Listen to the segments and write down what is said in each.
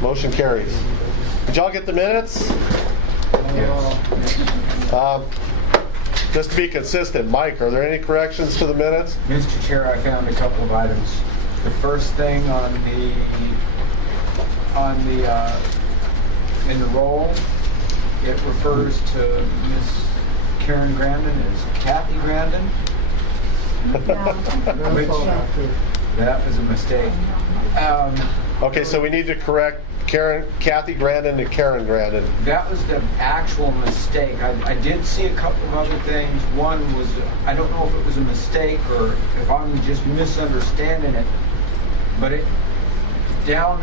Motion carries. Did y'all get the minutes? Just to be consistent, Mike, are there any corrections to the minutes? Mr. Chair, I found a couple of items. The first thing in the roll, it refers to Miss Karen Grandin as Kathy Grandin. Which, that was a mistake. Okay, so we need to correct Kathy Grandin to Karen Grandin. That was the actual mistake. I did see a couple of other things. One was, I don't know if it was a mistake or if I'm just misunderstanding it, but it down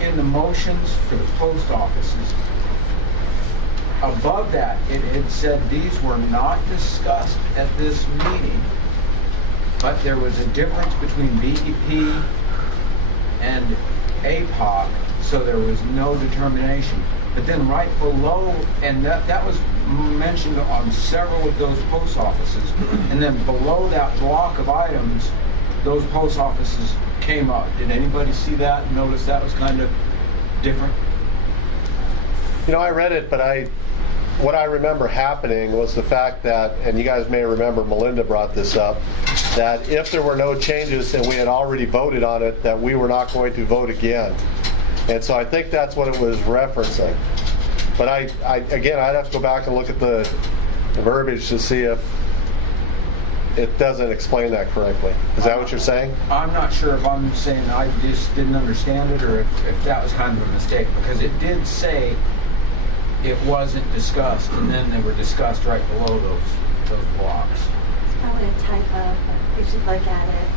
in the motions for the post offices, above that, it had said these were not discussed at this meeting, but there was a difference between BEP and Apoc, so there was no determination. But then right below, and that was mentioned on several of those post offices, and then below that block of items, those post offices came up. Did anybody see that and notice that was kind of different? You know, I read it, but what I remember happening was the fact that, and you guys may remember Melinda brought this up, that if there were no changes and we had already voted on it, that we were not going to vote again. And so I think that's what it was referencing. But again, I'd have to go back and look at the verbiage to see if it doesn't explain that correctly. Is that what you're saying? I'm not sure if I'm saying I just didn't understand it or if that was kind of a mistake, because it did say it wasn't discussed, and then they were discussed right below those blocks. It's probably a typo, but we should look at it.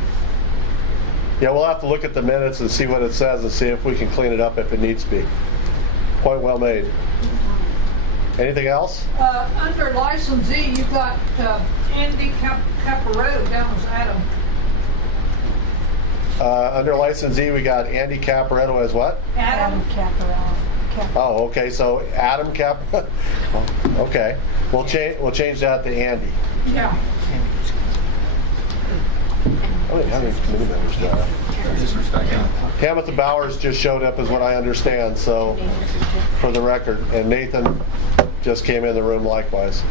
Yeah, we'll have to look at the minutes and see what it says and see if we can clean it up if it needs to be. Point well made. Anything else? Under licensee, you've got Andy Caparetto down as Adam. Under licensee, we got Andy Caparetto as what? Adam Caparello. Oh, okay. So Adam Cap. Okay, we'll change that to Andy. Yeah. Oh, how many committee members do I have? Tamitha Bowers just showed up, is what I understand. So, for the record, and Nathan just came in the room likewise.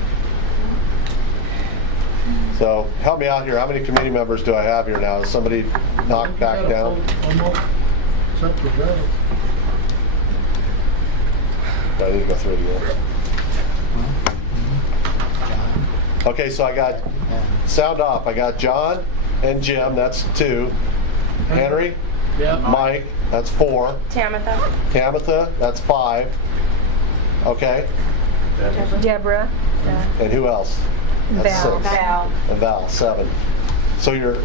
So, help me out here. How many committee members do I have here now? Is somebody knocked back down? Except for Joe. I need to go through it again. Okay, so I got sound off. I got John and Jim. That's 2. Henry, Yeah. Mike. That's 4. Tamitha. That's 5. Okay. Deborah. And who else? That's Val. 6. And Val, 7. So you're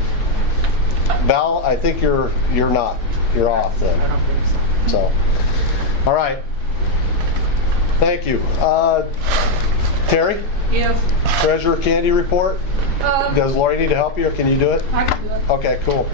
Val. I think you're not. You're off then. I don't think so. So, all right. Thank you. Terry, Yes. treasurer candy report. Does Lori need to help you, or can you do it? I can do it. Okay, cool.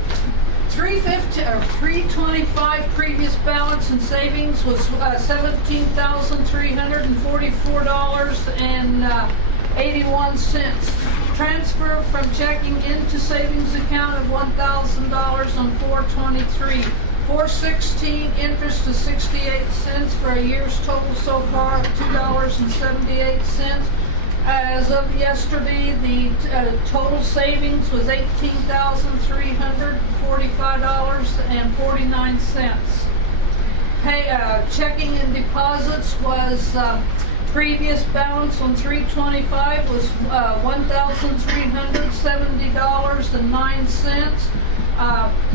325 previous balance and savings was $17,344.81. Transfer from checking into savings account of $1,000 on 4/23. 4/16 interest of 68 cents for a year's total so far of $2.78. As of yesterday, the total savings was $18,345.49. Checking and deposits was previous balance on 3/25 was $1,370.09.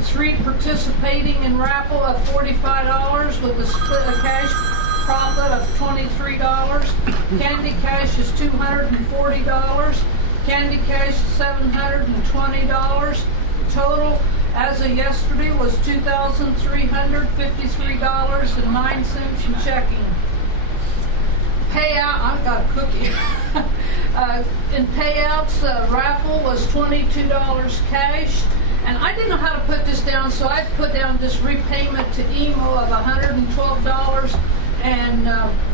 3 participating in raffle of $45 with a split of cash profit of $23. Candy cash is $240. Candy cash $720. Total as of yesterday was $2,353.09 in checking. Payout, I've got a cookie. In payouts, raffle was $22 cash. And I didn't know how to put this down, so I put down this repayment to EMO of $112 and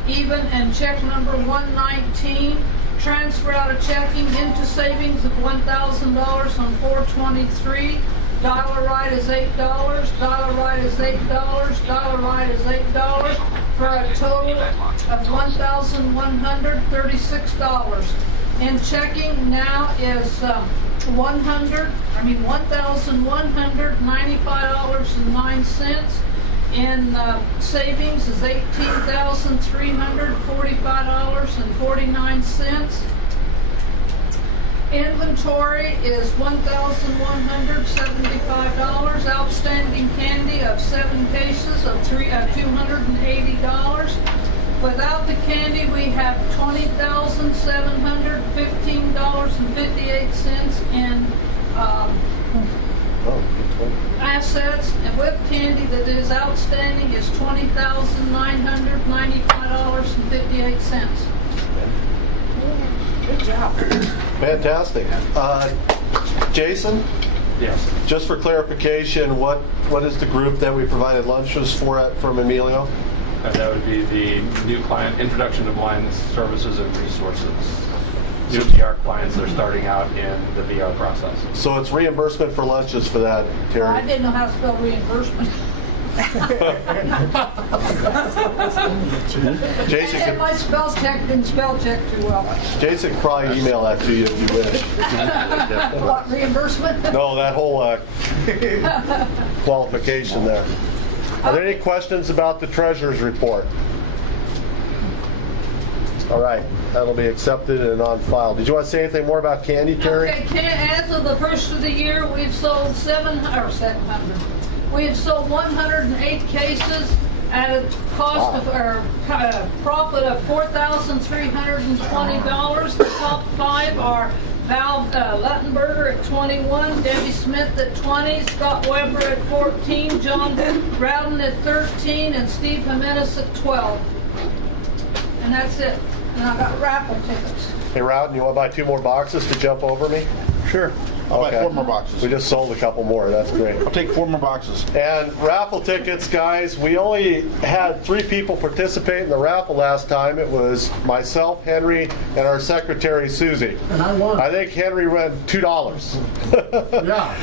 even, and check number 119. Transfer out of checking into savings of $1,000 on 4/23. Dial-A-Rite is $8, Dial-A-Rite is $8, Dial-A-Rite is $8, for a total of $1,136. And checking now is $1,195.09. In savings is $18,345.49. Inventory is $1,175. Outstanding candy of 7 cases of $280. Without the candy, we have $20,715.58 in assets, and with candy that is outstanding is $20,995.58. Good job. Fantastic. Jason, Yes. just for clarification, what is the group that we provided lunches for from Emilio? That would be the new client, introduction to blind services and resources. New VR clients that are starting out in the VR process. So it's reimbursement for lunches for that, I Terry? didn't know how to spell reimbursement. Jason And could, my spell check didn't spell check too well. Jason could probably email that to you if you wish. What, reimbursement? No, that whole qualification there. Are there any questions about the treasurer's report? All right, that'll be accepted and on file. Did you want to say anything more about candy, Terry? Okay, as of the first of the year, we've sold 700. We've sold 108 cases at a cost of, or profit of $4,320. The top 5 are Val Luttenberger at 21, Debbie Smith at 20, Scott Weber at 14, John Rowden at 13, and Steve Jimenez at 12. And that's it. And I got raffle tickets. Hey, Rowden, you want to buy 2 more boxes to jump over me? Sure. I'll Okay. buy 4 more boxes. We just sold a couple more. That's great. I'll take 4 more boxes. And raffle tickets, guys, we only had 3 people participate in the raffle last time. It was myself, Henry, and our secretary, Susie. And I won. I think Henry won $2. Yeah.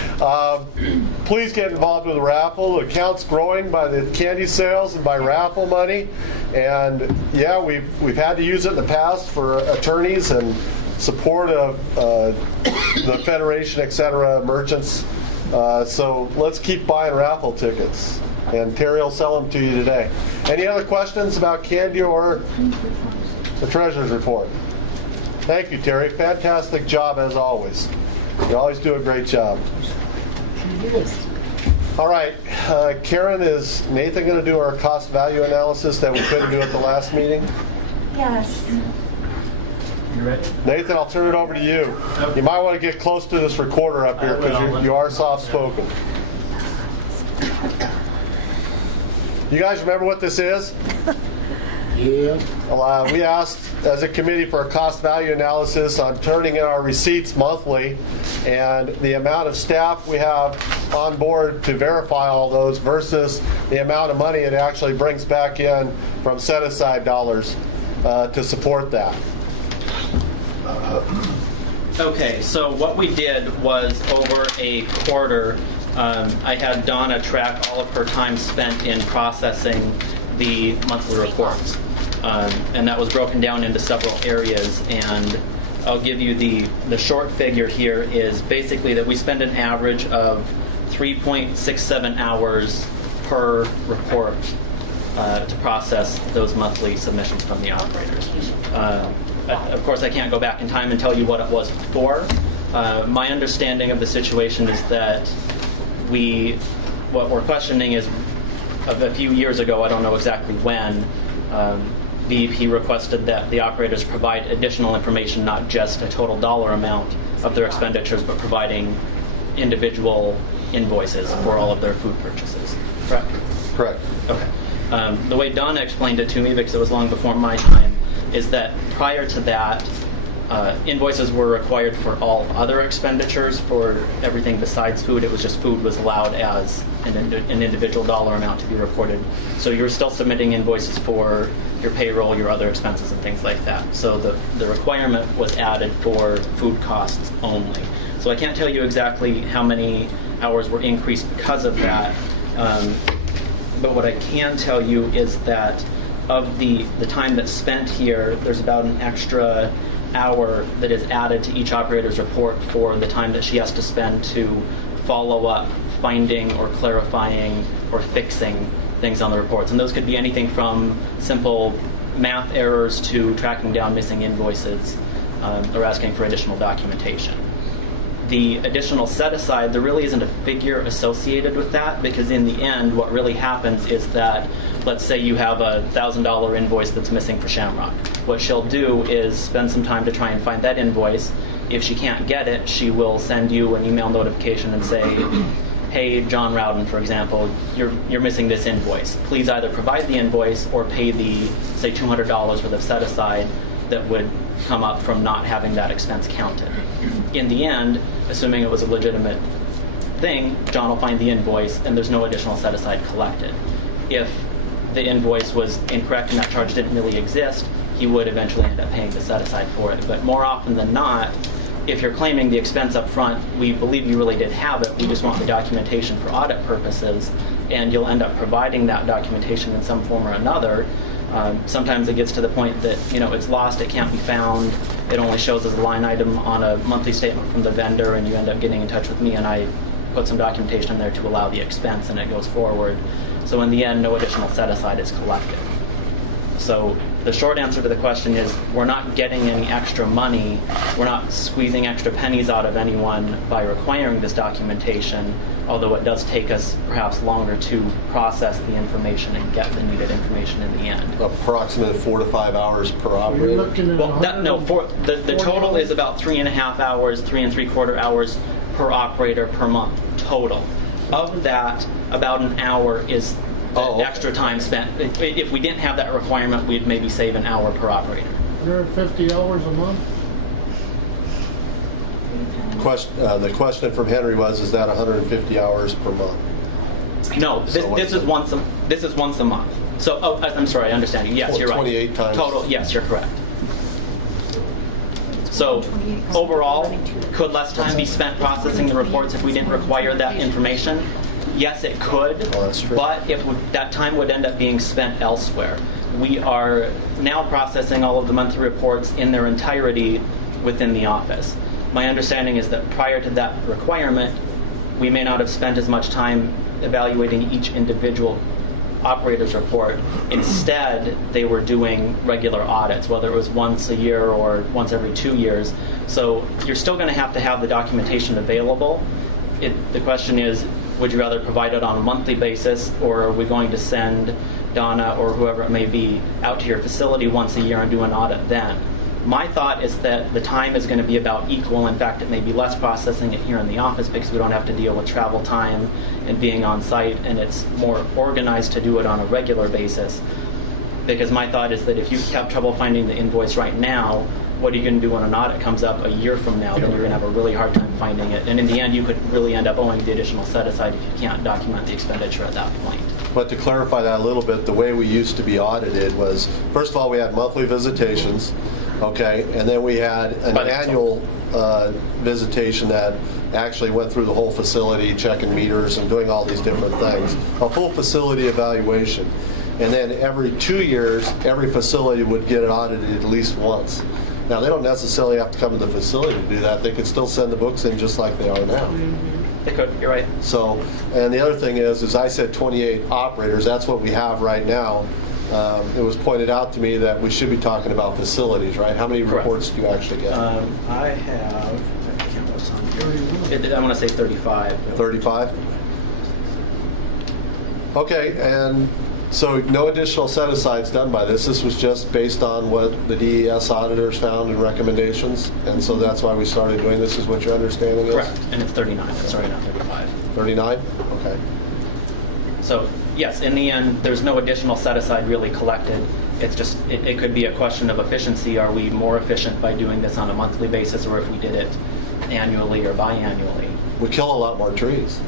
Please get involved with the raffle. The account's growing by the candy sales and by raffle money. And yeah, we've had to use it in the past for attorneys and support of the Federation, etc., merchants. So let's keep buying raffle tickets. And Terry will sell them to you today. Any other questions about candy or the treasurer's report? Thank you, Terry. Fantastic job as always. You always do a great job. All right, Karen, is Nathan going to do our cost value analysis that we couldn't do at the last meeting? Yes. You ready? Nathan, I'll turn it over to you. You might want to get close to this recorder up here because you are soft-spoken. You guys remember what this is? Yeah. Well, we asked as a committee for a cost value analysis on turning in our receipts monthly and the amount of staff we have on board to verify all those versus the amount of money it actually brings back in from set-aside dollars to support that. Okay, so what we did was over a quarter, I had Donna track all of her time spent in processing the monthly reports. And that was broken down into several areas, and I'll give you the short figure here is basically that we spend an average of 3.67 hours per report to process those monthly submissions from the operators. Of course, I can't go back in time and tell you what it was before. My understanding of the situation is that what we're questioning is of a few years ago, I don't know exactly when, BEP requested that the operators provide additional information, not just a total dollar amount of their expenditures, but providing individual invoices for all of their food purchases. Correct? Correct. Okay. The way Donna explained it to me, because it was long before my time, is that prior to that, invoices were required for all other expenditures. For everything besides food, it was just food was allowed as an individual dollar amount to be reported. So you're still submitting invoices for your payroll, your other expenses, and things like that. So the requirement was added for food costs only. So I can't tell you exactly how many hours were increased because of that. But what I can tell you is that of the time that's spent here, there's about an extra hour that is added to each operator's report for the time that she has to spend to follow up finding or clarifying or fixing things on the reports. And those could be anything from simple math errors to tracking down missing invoices or asking for additional documentation. The additional set aside, there really isn't a figure associated with that, because in the end what really happens is that, let's say you have a $1,000 invoice that's missing for Shamrock. What she'll do is spend some time to try and find that invoice. If she can't get it, she will send you an email notification and say, hey, John Rowden, for example, you're missing this invoice. Please either provide the invoice or pay the, say, $200 worth of set aside that would come up from not having that expense counted. In the end, assuming it was a legitimate thing, John will find the invoice and there's no additional set aside collected. If the invoice was incorrect and that charge didn't really exist, he would eventually end up paying the set aside for it. But more often than not, if you're claiming the expense up front, we believe you really did have it. We just want the documentation for audit purposes, and you'll end up providing that documentation in some form or another. Sometimes it gets to the point that it's lost, it can't be found, it only shows as a line item on a monthly statement from the vendor, and you end up getting in touch with me and I put some documentation in there to allow the expense and it goes forward. So in the end, no additional set aside is collected. So the short answer to the question is we're not getting any extra money, we're not squeezing extra pennies out of anyone by requiring this documentation, although it does take us perhaps longer to process the information and get the needed information in the end. Approximately 4 to 5 hours per You're operator. looking at Well, the total is about 3.5 hours, 3 3/4 hours per operator per month total. Of that, about an hour is the extra time spent. If we didn't have that requirement, we'd maybe save an hour per operator. 150 hours a month? The question from Henry was, is that 150 hours per month? No, this is once a month. So, I'm sorry, I understand you. Yes, you're right. 28 times. Total, yes, you're correct. So, overall, could less time be spent processing the reports if we didn't require that information? Yes, it could, that's true. but that time would end up being spent elsewhere. We are now processing all of the monthly reports in their entirety within the office. My understanding is that prior to that requirement, we may not have spent as much time evaluating each individual operator's report. Instead, they were doing regular audits, whether it was once a year or once every 2 years. So you're still going to have the documentation available. The question is, would you rather provide it on a monthly basis, or are we going to send Donna or whoever it may be out to your facility once a year and do an audit then? My thought is that the time is going to be about equal. In fact, it may be less processing it here in the office because we don't have to deal with travel time and being on site, and it's more organized to do it on a regular basis. Because my thought is that if you have trouble finding the invoice right now, what are you going to do when an audit comes up a year from now? Then you're going to have a really hard time finding it. And in the end, you could really end up owing the additional set aside if you can't document the expenditure at that point. But to clarify that a little bit, the way we used to be audited was, first of all, we had monthly visitations, okay, and then we had an annual visitation that actually went through the whole facility, checking meters and doing all these different things, a full facility evaluation. And then every 2 years, every facility would get it audited at least once. Now, they don't necessarily have to come to the facility to do that. They could still send the books in just like they are now. They could, you're right. So, and the other thing is I said 28 operators. That's what we have right now. It was pointed out to me that we should be talking about facilities, right? How many Correct. reports do you actually get? I have, I can't what's on here. I want to say 35. 35? Okay, and so no additional set-asides done by this. This was just based on what the DES auditors found and recommendations, and so that's why we started doing this, is what your understanding is? Correct, and it's 39. That's right, not 35. 39? Okay. So, yes, in the end, there's no additional set-aside really collected. It's just, it could be a question of efficiency. Are we more efficient by doing this on a monthly basis, or if we did it annually or biannually? We kill a lot more trees.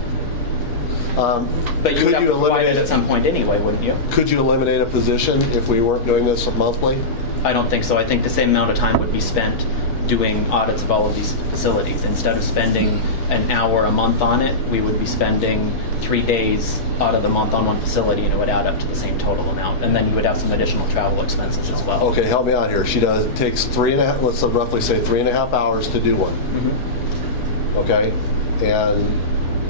But you would have to provide it at some point anyway, wouldn't you? Could you eliminate a position if we weren't doing this monthly? I don't think so. I think the same amount of time would be spent doing audits of all of these facilities. Instead of spending an hour a month on it, we would be spending 3 days out of the month on one facility, and it would add up to the same total amount. And then you would have some additional travel expenses as well. Okay, help me out here. It takes 3.5, let's roughly say 3.5 hours to do one. Mhm. Okay, and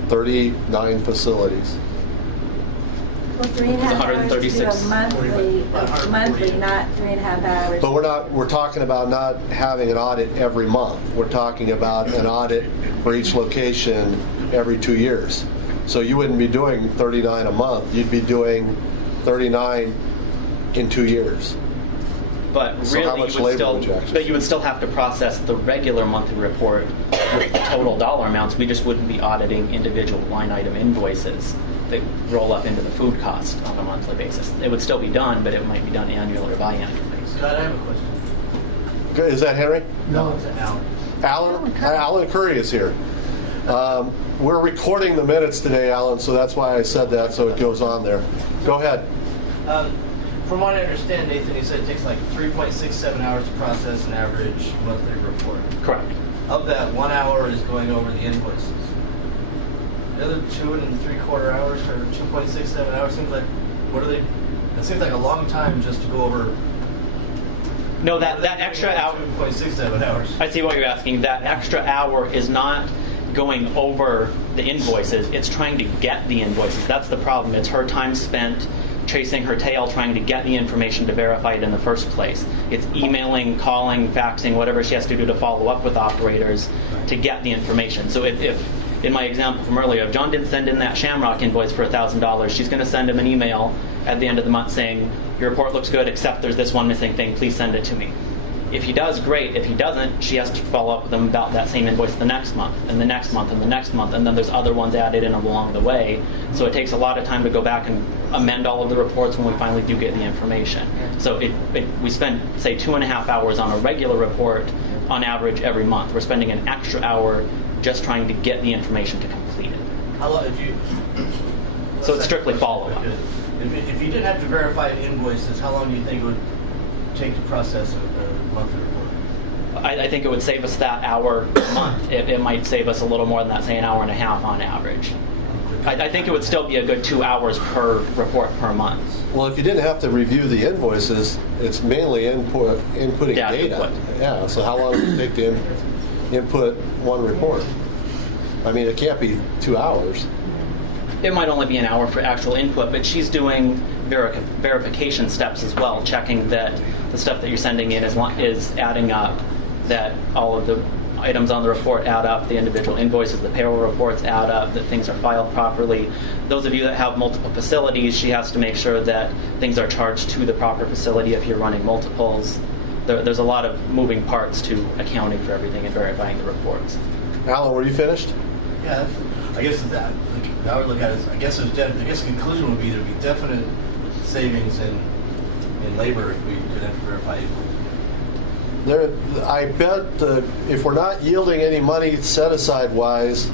39 facilities. Well, 3.5 hours to do 136. a monthly, not 3.5 hours. But we're talking about not having an audit every month. We're talking about an audit for each location every 2 years. So you wouldn't be doing 39 a month. You'd be doing 39 in 2 years. But So how really, much you would labor still, would you actually- but you would still have to process the regular monthly report with the total dollar amounts. We just wouldn't be auditing individual line item invoices that roll up into the food cost on a monthly basis. It would still be done, but it might be done annual or biannually. Scott, I have a question. Okay, is that Henry? No, it's Alan. Alan Curry is here. We're recording the minutes today, Alan, so that's why I said that, so it goes on there. Go ahead. From what I understand, Nathan, you said it takes like 3.67 hours to process an average monthly report. Correct. Of that, 1 hour is going over the invoices. The other 2.75 hours, or 2.67 hours, seems like, that seems like a long time just to go over. No, that extra hour. 2.67 hours. I see what you're asking. That extra hour is not going over the invoices. It's trying to get the invoices. That's the problem. It's her time spent chasing her tail trying to get the information to verify it in the first place. It's emailing, calling, faxing, whatever she has to do to follow up with operators to get the information. So if in my example from earlier, if John didn't send in that Shamrock invoice for $1,000, she's going to send him an email at the end of the month saying, your report looks good, except there's this one missing thing, please send it to me. If he does, great. If he doesn't, she has to follow up with him about that same invoice the next month, and the next month, and the next month, and then there's other ones added in along the way. So it takes a lot of time to go back and amend all of the reports when we finally do get the information. So we spend, say, 2.5 hours on a regular report on average every month. We're spending an extra hour just trying to get the information to complete it. How long, if you... So it's strictly follow-up. If you didn't have to verify invoices, how long do you think it would take to process a monthly report? I think it would save us that hour a month. It might save us a little more than that, say an hour and a half on average. I think it would still be a good 2 hours per report per month. Well, if you didn't have to review the invoices, it's mainly inputting Data data. input. Yeah, so how long does it take to input one report? I mean, it can't be 2 hours. It might only be an hour for actual input, but she's doing verification steps as well, checking that the stuff that you're sending in is adding up, that all of the items on the report add up, the individual invoices, the payroll reports add up, that things are filed properly. Those of you that have multiple facilities, she has to make sure that things are charged to the proper facility if you're running multiples. There's a lot of moving parts to accounting for everything and verifying the reports. Alan, were you finished? Yeah, I guess that I would look at it. I guess the conclusion would be there'd be definite savings in labor if we could have to verify it. I bet if we're not yielding any money set aside wise,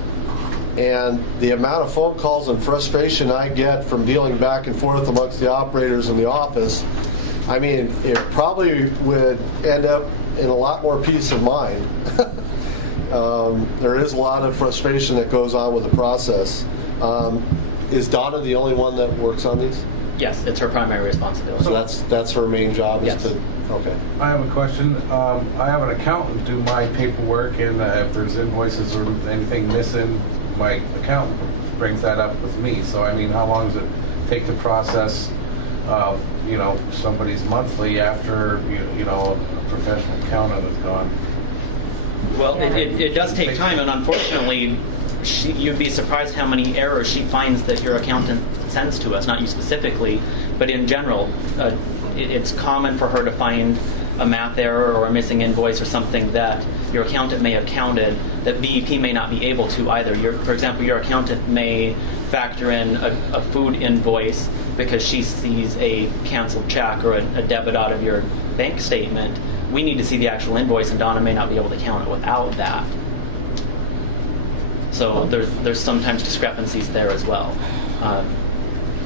and the amount of phone calls and frustration I get from dealing back and forth amongst the operators in the office, I mean, it probably would end up in a lot more peace of mind. There is a lot of frustration that goes on with the process. Is Donna the only one that works on these? Yes, it's her primary responsibility. So that's her main job is Yes. to, okay. I have a question. I have an accountant do my paperwork, and if there's invoices or anything missing, my accountant brings that up with me. So, I mean, how long does it take to process, somebody's monthly after, a professional accountant is gone? Well, it does take time, and unfortunately, you'd be surprised how many errors she finds that your accountant sends to us, not you specifically, but in general. It's common for her to find a math error or a missing invoice or something that your accountant may have counted that BEP may not be able to either. For example, your accountant may factor in a food invoice because she sees a canceled check or a debit out of your bank statement. We need to see the actual invoice, and Donna may not be able to count it without that. So there's sometimes discrepancies there as well.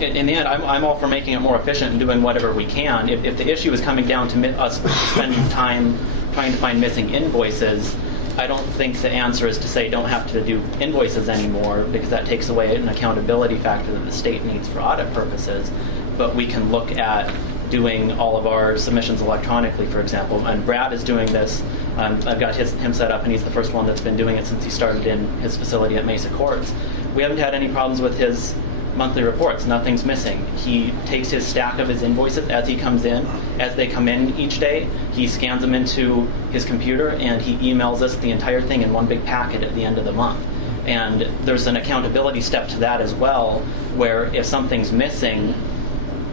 in the end, I'm all for making it more efficient and doing whatever we can. If the issue is coming down to us spending time trying to find missing invoices, I don't think the answer is to say don't have to do invoices anymore, because that takes away an accountability factor that the state needs for audit purposes. But we can look at doing all of our submissions electronically, for example. And Brad is doing this. I've got him set up, and he's the first one that's been doing it since he started in his facility at Mesa Courts. We haven't had any problems with his monthly reports. Nothing's missing. He takes his stack of his invoices as he comes in. As they come in each day, he scans them into his computer, and he emails us the entire thing in one big packet at the end of the month. And there's an accountability step to that as well, where if something's missing,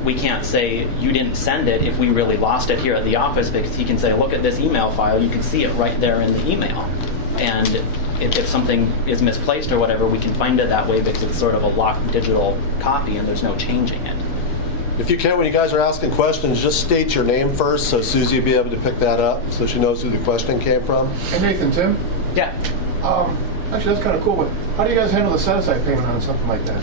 we can't say you didn't send it if we really lost it here at the office, because he can say, look at this email file, you can see it right there in the email. And if something is misplaced or whatever, we can find it that way because it's sort of a locked digital copy and there's no changing it. If you can, when you guys are asking questions, just state your name first so Susie will be able to pick that up so she knows who the question came from. Hey Nathan, Tim? Yeah. Actually, that's kind of cool, but how do you guys handle the set-aside payment on something like that?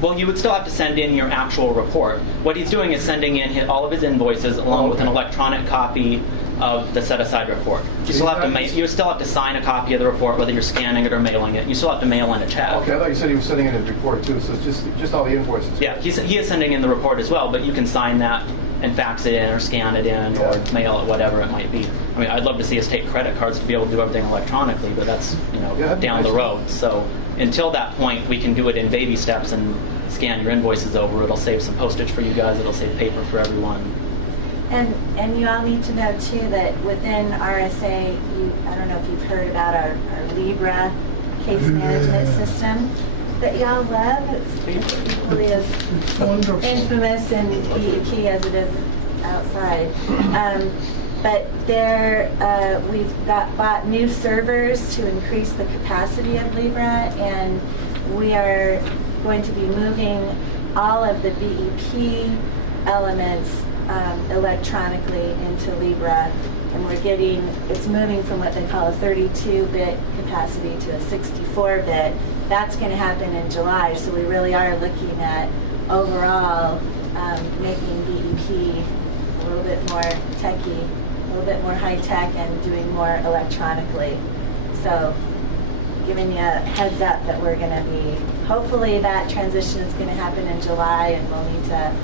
Well, you would still have to send in your actual report. What he's doing is sending in all of his invoices along with an electronic copy of the set-aside report. You still have to sign a copy of the report, whether you're scanning it or mailing it. You still have to mail in a check. Okay, I thought you said he was sending in his report too, so it's just all the invoices. Yeah, he is sending in the report as well, but you can sign that and fax it in or scan it in or mail it, whatever it might be. I mean, I'd love to see us take credit cards to be able to do everything electronically, but that's down the road. So until that point, we can do it in baby steps and scan your invoices over. It'll save some postage for you guys. It'll save paper for everyone. And you all need to know too that within RSA, I don't know if you've heard about our Libra case management system that y'all love. It's equally as infamous in EEP as it is outside. But we've bought new servers to increase the capacity of Libra, and we are going to be moving all of the BEP elements electronically into Libra, and it's moving from what they call a 32-bit capacity to a 64-bit. That's going to happen in July, so we really are looking at overall making BEP a little bit more techy, a little bit more high-tech, and doing more electronically. So giving you a heads up that we're going to be, hopefully that transition is going to happen in July, and we'll need to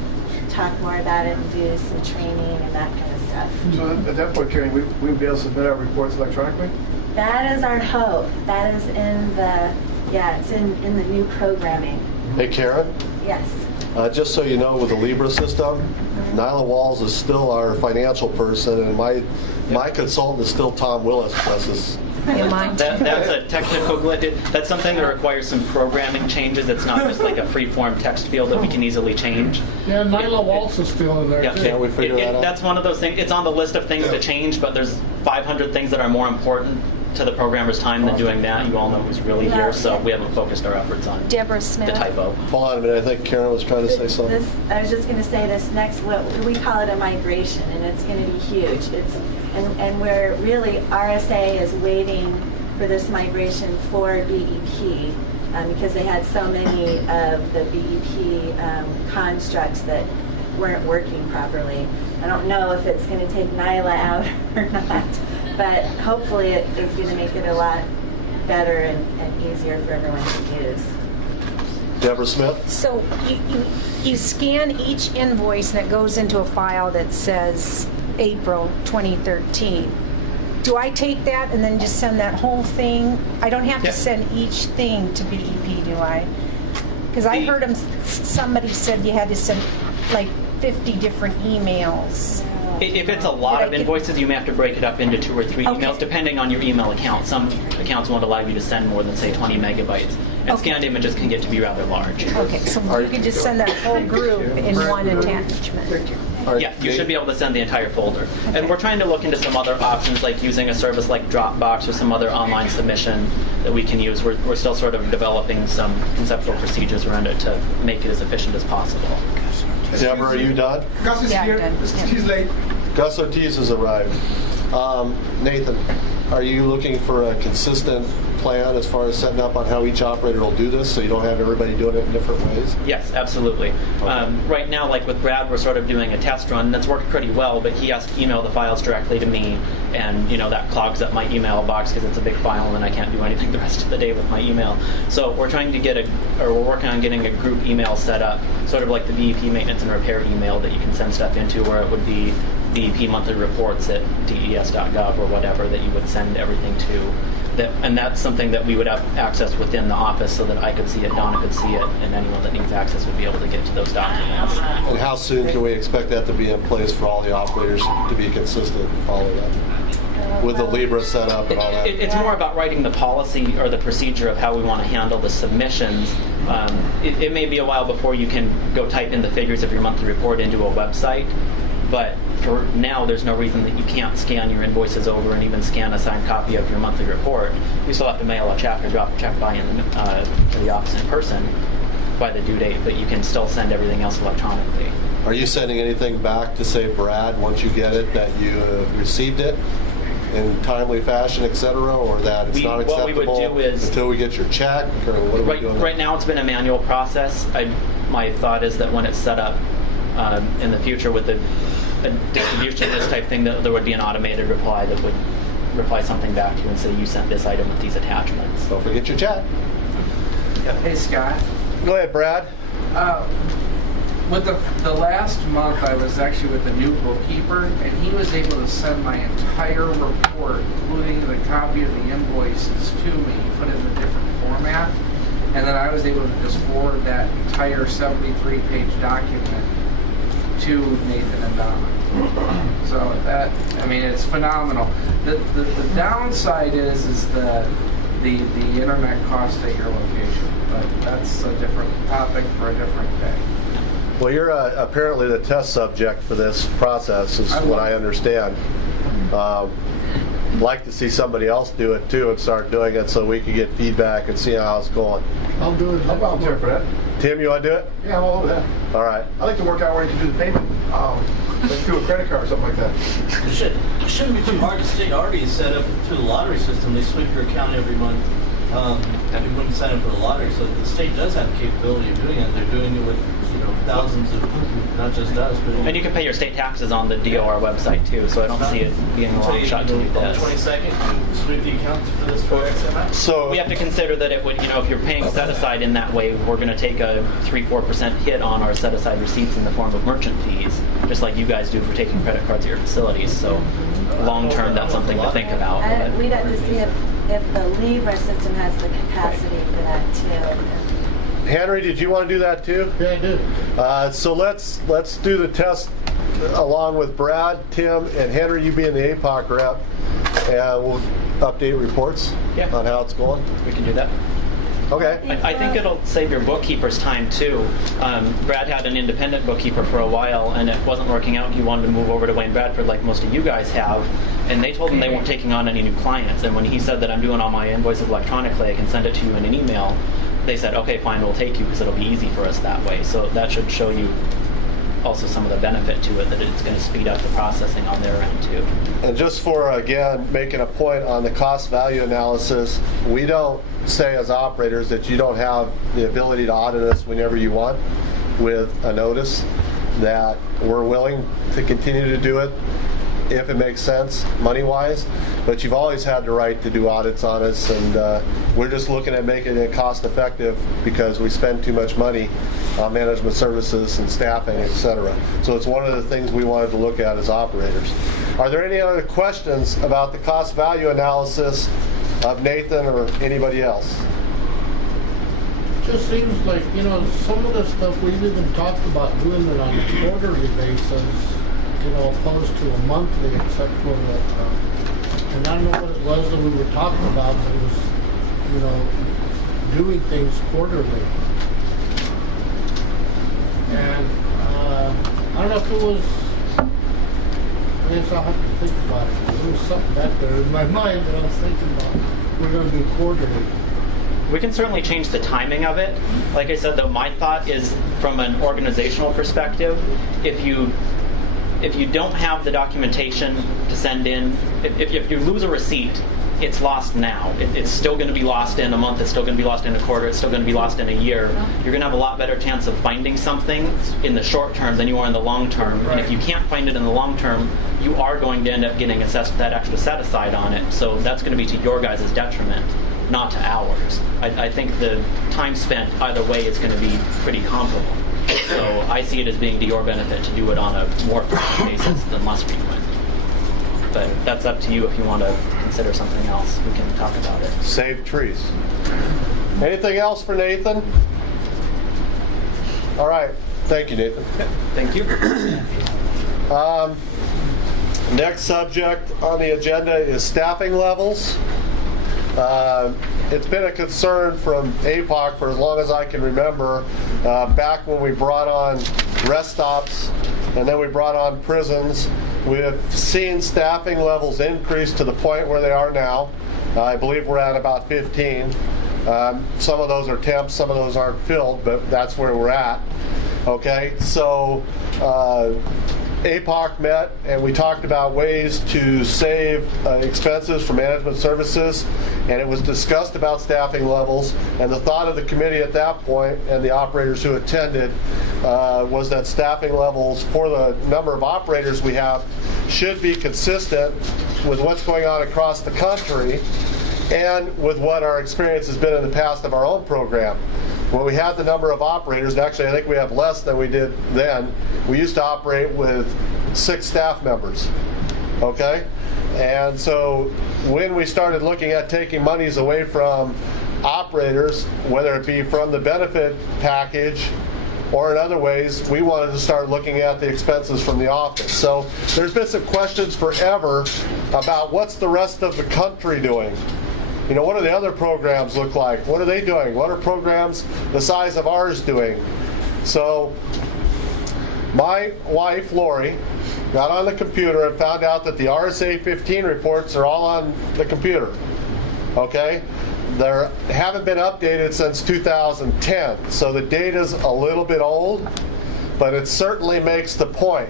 talk more about it and do some training and that kind of stuff. So at that point, Karen, we'll be able to submit our reports electronically? That is our hope. That is it's in the new programming. Hey, Karen? Yes. Just so you know, with the Libra system, Nyla Walls is still our financial person, and my consultant is still Tom Willis. That's a technical glitch. That's something that requires some programming changes. It's not just like a free-form text field that we can easily change. Yeah, Nyla Waltz is still in there too. Can we figure that out? That's one of those things. It's on the list of things to change, but there's 500 things that are more important to the programmer's time than doing that. You all know who's really here, so we haven't focused our efforts on Deborah Smith. the typo. Hold on a minute. I think Karen was trying to say something. I was just going to say this next, we call it a migration, and it's going to be huge. And we're really, RSA is waiting for this migration for BEP because they had so many of the BEP constructs that weren't working properly. I don't know if it's going to take Nyla out or not, but hopefully it's going to make it a lot better and easier for everyone to use. Deborah Smith? So you scan each invoice and it goes into a file that says April 2013. Do I take that and then just send that whole thing? I don't have to send each thing to BEP, do I? Because I heard somebody said you had to send like 50 different emails. If it's a lot of invoices, you may have to break it up into 2 or 3 emails, depending on your email account. Some accounts won't allow you to send more than, say, 20 megabytes. And scanned images can get to be rather large. Okay, so you can just send that whole group in one attachment. Yeah, you should be able to send the entire folder. Okay. And we're trying to look into some other options, like using a service like Dropbox or some other online submission that we can use. We're still sort of developing some conceptual procedures around it to make it as efficient as possible. Deborah, are you done? Gus is here. He's late. Gus Ortiz has arrived. Nathan, are you looking for a consistent plan as far as setting up on how each operator will do this, so you don't have everybody doing it in different ways? Yes, absolutely. Right now, like with Brad, we're sort of doing a test run that's worked pretty well, but he has to email the files directly to me, and that clogs up my email box because it's a big file and I can't do anything the rest of the day with my email. So we're trying to we're working on getting a group email set up, sort of like the BEP maintenance and repair email that you can send stuff into, where it would be BEP monthly reports at des.gov or whatever that you would send everything to. And that's something that we would have access within the office so that I could see it, Donna could see it, and anyone that needs access would be able to get to those documents. And how soon can we expect that to be in place for all the operators to be consistent and follow that? With the Libra setup and all that? It's more about writing the policy or the procedure of how we want to handle the submissions. It may be a while before you can go type in the figures of your monthly report into a website, but for now, there's no reason that you can't scan your invoices over and even scan a signed copy of your monthly report. You still have to mail a check or drop a check by to the office in person by the due date, but you can still send everything else electronically. Are you sending anything back to say, Brad, once you get it, that you have received it in timely fashion, et cetera, or that it's not acceptable what we would do is, until we get your check, or what are we doing? Right now, it's been a manual process. My thought is that when it's set up in the future with a distribution list type thing, that there would be an automated reply that would reply something back to you and say, you sent this item with these attachments. Don't forget your check. Hey, Scott. Go ahead, Brad. With the last month, I was actually with a new bookkeeper, and he was able to send my entire report, including the copy of the invoices, to me, put it in a different format, and then I was able to just forward that entire 73-page document to Nathan and Donna. So it's phenomenal. The downside is the internet cost at your location, but that's a different topic for a different day. Well, you're apparently the test subject for this process, is what I understand. Like to see somebody else do it too and start doing it so we can get feedback and see how it's going. I'll do it. I'll volunteer for that. Tim, you want to do it? Yeah, I'm all over that. All right. I like to work out where you can do the payment. Let's do a credit card or something like that. It shouldn't be too hard. The state already is set up through the lottery system. They sweep your account every month. You wouldn't sign up for the lottery, so the state does have the capability of doing it. They're doing it with thousands of, not just us, but... And you can pay your state taxes on the DOR website too, so I don't see it being a long shot to do On the this. 22nd, sweep the account for this program. So We have to consider that it would, if you're paying set aside in that way, we're going to take a 3-4% hit on our set aside receipts in the form of merchant fees, just like you guys do for taking credit cards at your facilities. So long term, that's something to think about. We'd have to see if the Libra system has the capacity for that too. Henry, did you want to do that too? Yeah, I do. So let's do the test along with Brad, Tim, and Henry. You being the APOC rep, and we'll update reports on how it's going. We can do that. Okay. I think it'll save your bookkeeper's time too. Brad had an independent bookkeeper for a while, and it wasn't working out. He wanted to move over to Wayne Bradford, like most of you guys have, and they told him they weren't taking on any new clients. And when he said that I'm doing all my invoices electronically, I can send it to you in an email, they said, okay, fine, we'll take you because it'll be easy for us that way. So that should show you also some of the benefit to it, that it's going to speed up the processing on their end too. And just for, again, making a point on the cost value analysis, we don't say as operators that you don't have the ability to audit us whenever you want with a notice, that we're willing to continue to do it if it makes sense money-wise, but you've always had the right to do audits on us, and we're just looking at making it cost-effective because we spend too much money on management services and staffing, etc. So it's one of the things we wanted to look at as operators. Are there any other questions about the cost-value analysis of Nathan or anybody else? Just seems like, some of the stuff we've even talked about doing it on a quarterly basis, opposed to a monthly, except for the, and I don't know what it was that we were talking about, but it was, doing things quarterly. And I don't know if it was, I guess I'll have to think about it. There was something back there in my mind that I was thinking about. We're going to do quarterly. We can certainly change the timing of it. Like I said, though, my thought is from an organizational perspective, if you don't have the documentation to send in, if you lose a receipt it's lost now. It's still going to be lost in a month. It's still going to be lost in a quarter. It's still going to be lost in a year. You're going to have a lot better chance of finding something in the short term than you are in the long term. And if you can't find it in the long term, you are going to end up getting assessed that extra set aside on it. So that's going to be to your guys' detriment, not to ours. I think the time spent either way is going to be pretty comparable. So I see it as being to your benefit to do it on a more frequent basis than less frequent. But that's up to you if you want to consider something else. We can talk about it. Save trees. Anything else for Nathan? All right. Thank you, Nathan. Thank you. Next subject on the agenda is staffing levels. It's been a concern from Apoc for as long as I can remember, back when we brought on rest stops and then we brought on prisons. We have seen staffing levels increase to the point where they are now. I believe we're at about 15. Some of those are temps, some of those aren't filled, but that's where we're at. Okay, so Apoc met and we talked about ways to save expenses for management services, and it was discussed about staffing levels, and the thought of the committee at that point and the operators who attended was that staffing levels for the number of operators we have should be consistent with what's going on across the country and with what our experience has been in the past of our own program. When we had the number of operators, and actually I think we have less than we did then, we used to operate with 6 staff members, okay? And so when we started looking at taking monies away from operators, whether it be from the benefit package or in other ways, we wanted to start looking at the expenses from the office. So there's been some questions forever about what's the rest of the country doing? You know, what do the other programs look like? What are they doing? What are programs the size of ours doing? So my wife, Lori, got on the computer and found out that the RSA 15 reports are all on the computer. Okay? They haven't been updated since 2010, so the data's a little bit old, but it certainly makes the point.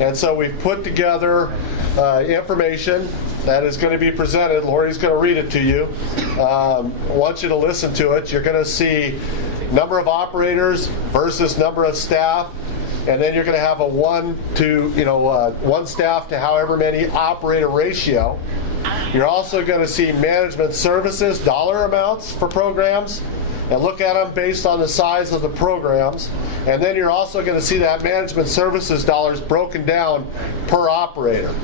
And so we've put together information that is going to be presented. Lori's going to read it to you. I want you to listen to it. You're going to see number of operators versus number of staff, and then you're going to have a one staff to however many operator ratio. You're also going to see management services dollar amounts for programs and look at them based on the size of the programs. And then you're also going to see that management services dollars broken down per operator.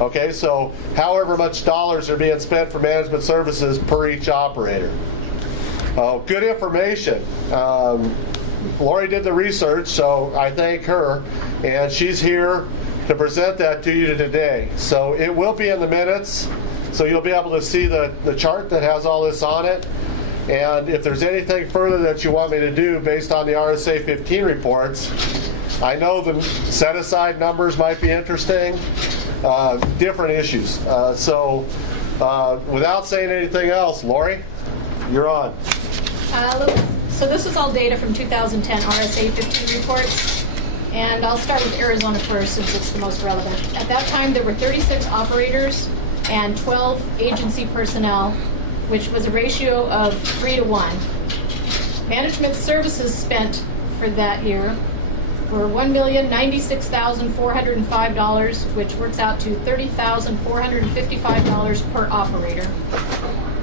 Okay, so however much dollars are being spent for management services per each operator. Good information. Lori did the research, so I thank her, and she's here to present that to you today. So it will be in the minutes, so you'll be able to see the chart that has all this on it. And if there's anything further that you want me to do based on the RSA 15 reports, I know the set-aside numbers might be interesting. Different issues. So without saying anything else, Lori, you're on. So this is all data from 2010 RSA 15 reports, and I'll start with Arizona first since it's the most relevant. At that time, there were 36 operators and 12 agency personnel, which was a ratio of 3-to-1. Management services spent for that year were $1,096,405, which works out to $30,455 per operator.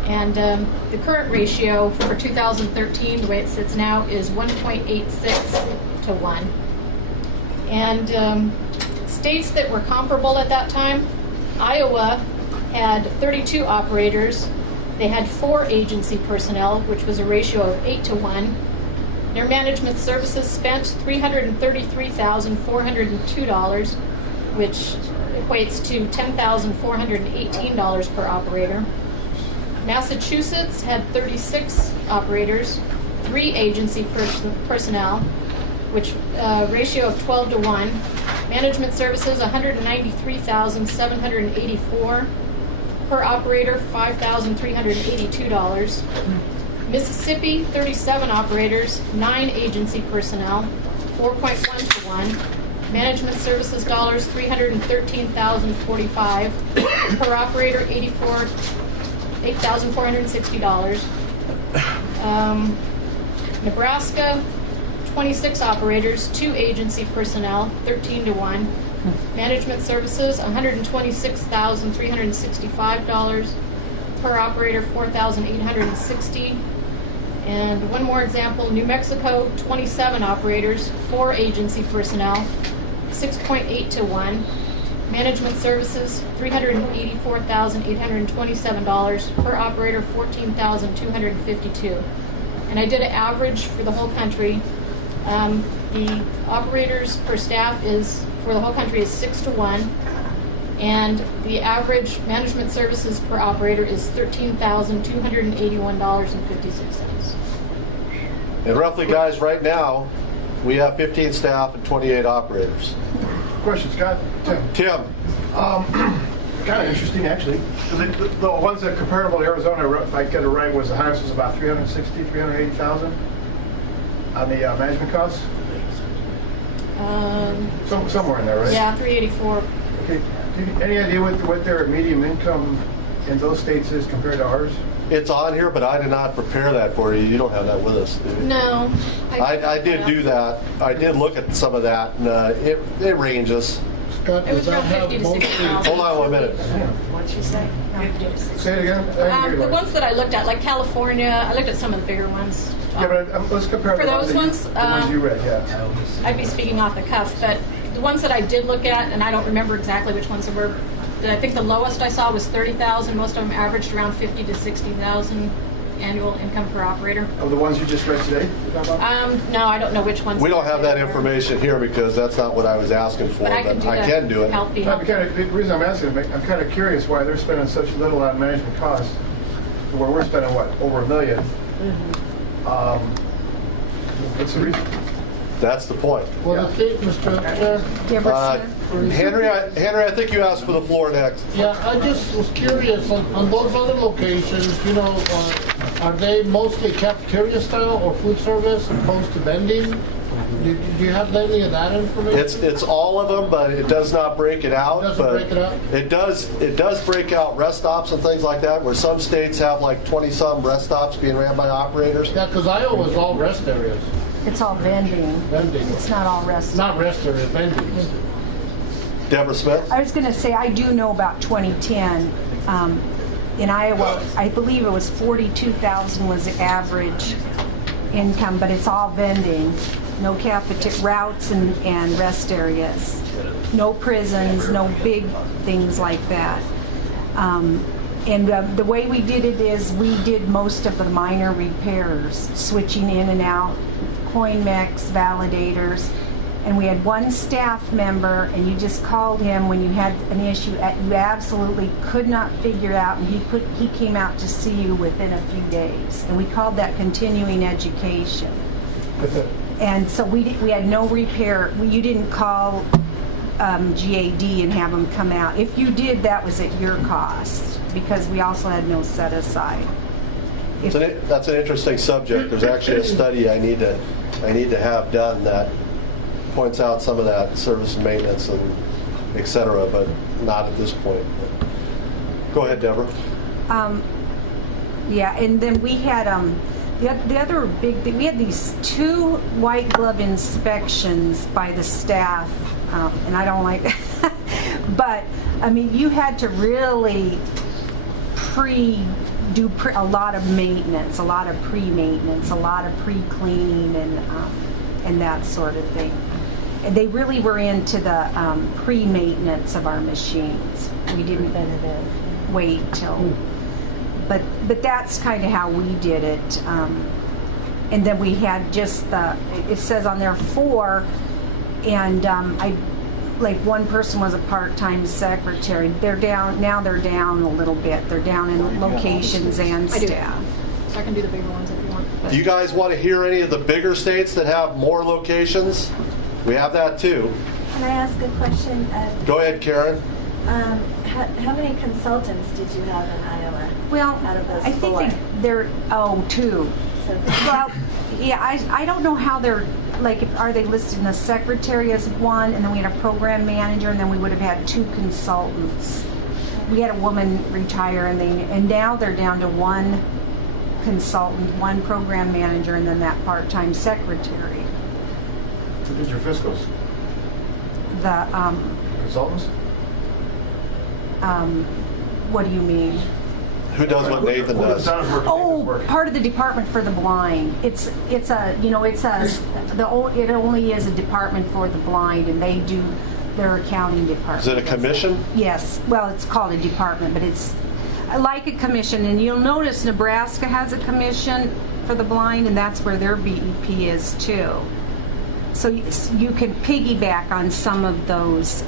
And the current ratio for 2013, the way it sits now, is 1.86-to-1. And states that were comparable at that time, Iowa had 32 operators. They had 4 agency personnel, which was a ratio of 8-to-1. Their management services spent $333,402, which equates to $10,418 per operator. Massachusetts had 36 operators, 3 agency personnel, which ratio of 12-to-1. Management services $193,784 per operator, $5,382. Mississippi, 37 operators, 9 agency personnel, 4.1-to-1. Management services dollars, $313,045 per operator, $8,460. Nebraska, 26 operators, 2 agency personnel, 13-1. Management services, $126,365 per operator, $4,860. And one more example, New Mexico, 27 operators, 4 agency personnel, 6.8-1. Management services, $384,827 per operator, $14,252. And I did an average for the whole country. The operators per staff is, for the whole country, is 6-1. And the average management services per operator is $13,281.56. And roughly, guys, right now, we have 15 staff and 28 operators. Question, Scott? Tim? Kind of interesting, actually. The ones that are comparable to Arizona, if I get it right, was the highest was about 360, 380,000 on the management costs? Somewhere in there, right? Yeah, 384. Okay. Any idea what their median income in those states is compared to ours? It's on here, but I did not prepare that for you. You don't have that with us, do you? No. I did do that. I did look at some of that, and it ranges. Scott, It was does that around have 50 to mostly? 60,000. Hold on 1 minute. What'd you say? Say it again? I didn't hear you The right. ones that I looked at, like California, I looked at some of the bigger ones. Yeah, but let's compare For the ones those that ones, the ones you read, yeah. I'd be speaking off the cuff, but the ones that I did look at, and I don't remember exactly which ones they were, I think the lowest I saw was 30,000. Most of them averaged around 50 to 60,000 annual income per operator. Of the ones you just read today? you're talking about? No, I don't know which ones. We don't have that information here because that's not what I was asking for, But I can do that. I can do it. Help you. No, the reason I'm asking, I'm kind of curious why they're spending such little on management costs, where we're spending, what, over $1 million? What's the reason? That's the point. What do you think, Mr. Chair? Henry, I think you asked for the floor next. Yeah, I just was curious, on those other locations, are they mostly cafeteria style or food service opposed to vending? Do you have any of that information? It's all of them, but it does not break it out. Doesn't but break it out? It does break out rest stops and things like that, where some states have like 20-some rest stops being ran by operators. Yeah, because Iowa was all rest areas. It's all vending. Vending. It's not all rest. Not rest areas, vending. Deborah Smith? I was going to say, I do know about 2010. In Iowa, I believe it was 42,000 was the average income, but it's all vending. No cafeteria, routes and rest areas. No prisons, no big things like that. And the way we did it is we did most of the minor repairs, switching in and out, coin mechs, validators. And we had one staff member, and you just called him when you had an issue you absolutely could not figure out, and he came out to see you within a few days. And we called that continuing education. And so we had no repair. You didn't call GAD and have them come out. If you did, that was at your cost, because we also had no set aside. That's an interesting subject. There's actually a study I need to have done that points out some of that service and maintenance and et cetera, but not at this point. Go ahead, Deborah. Yeah, and then we had the other big thing. We had these 2 white glove inspections by the staff, and I don't like that. But I mean, you had to really do a lot of maintenance, a lot of pre-maintenance, a lot of pre-clean, and that sort of thing. And they really were into the pre-maintenance of our machines. We didn't wait till. But that's kind of how we did it. And then we had just it says on there 4, and like one person was a part-time secretary. They're down a little bit. They're down in locations and I do. staff. So I can do the bigger ones if you want. Do you guys want to hear any of the bigger states that have more locations? We have that too. Can I ask a question? Go ahead, Karen. How many consultants did you have in Iowa? Well, out of those I think 4? they're 2. So Well, yeah, I don't know how they're, like, are they listed in the secretary as 1, and then we had a program manager, and then we would have had 2 consultants. we had a woman retire, and now they're down to one consultant, one program manager, and then that part-time secretary. Who did your fiscals? The, Consultants? what do you mean? Who does what Nathan does? Oh, part of the department for the blind. It only is a department for the blind, and they do their accounting department. Is it a commission? Yes, well, it's called a department, but it's like a commission, and you'll notice Nebraska has a commission for the blind, and that's where their BEP is too. So you can piggyback on some of those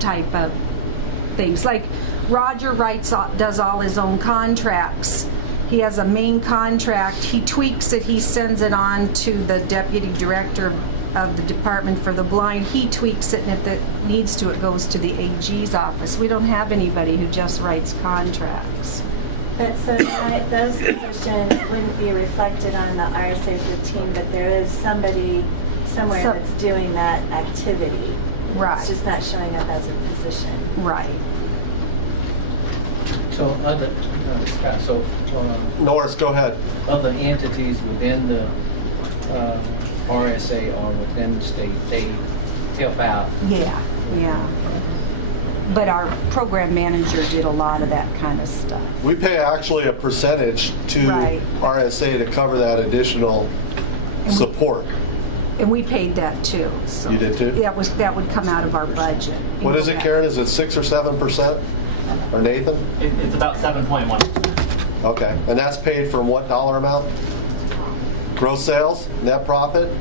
type of things. Like Roger does all his own contracts. He has a main contract. He tweaks it. He sends it on to the deputy director of the department for the blind. He tweaks it, and if it needs to, it goes to the AG's office. We don't have anybody who just writes contracts. But so those positions wouldn't be reflected on the RSA 15, but there is somebody somewhere that's doing that activity. Right. It's just not showing up as a position. Right. So other, Scott, so Norris, go ahead. other entities within the RSA or within the state, they help out. Yeah. But our program manager did a lot of that kind of stuff. We pay actually a percentage to Right. RSA to cover that additional support. And we paid that too. So You did too? that would come out of our budget. What is it, Karen? Is it 6 or 7%? Or Nathan? It's about 7.1. Okay. And that's paid from what dollar amount? Gross sales? Net profit?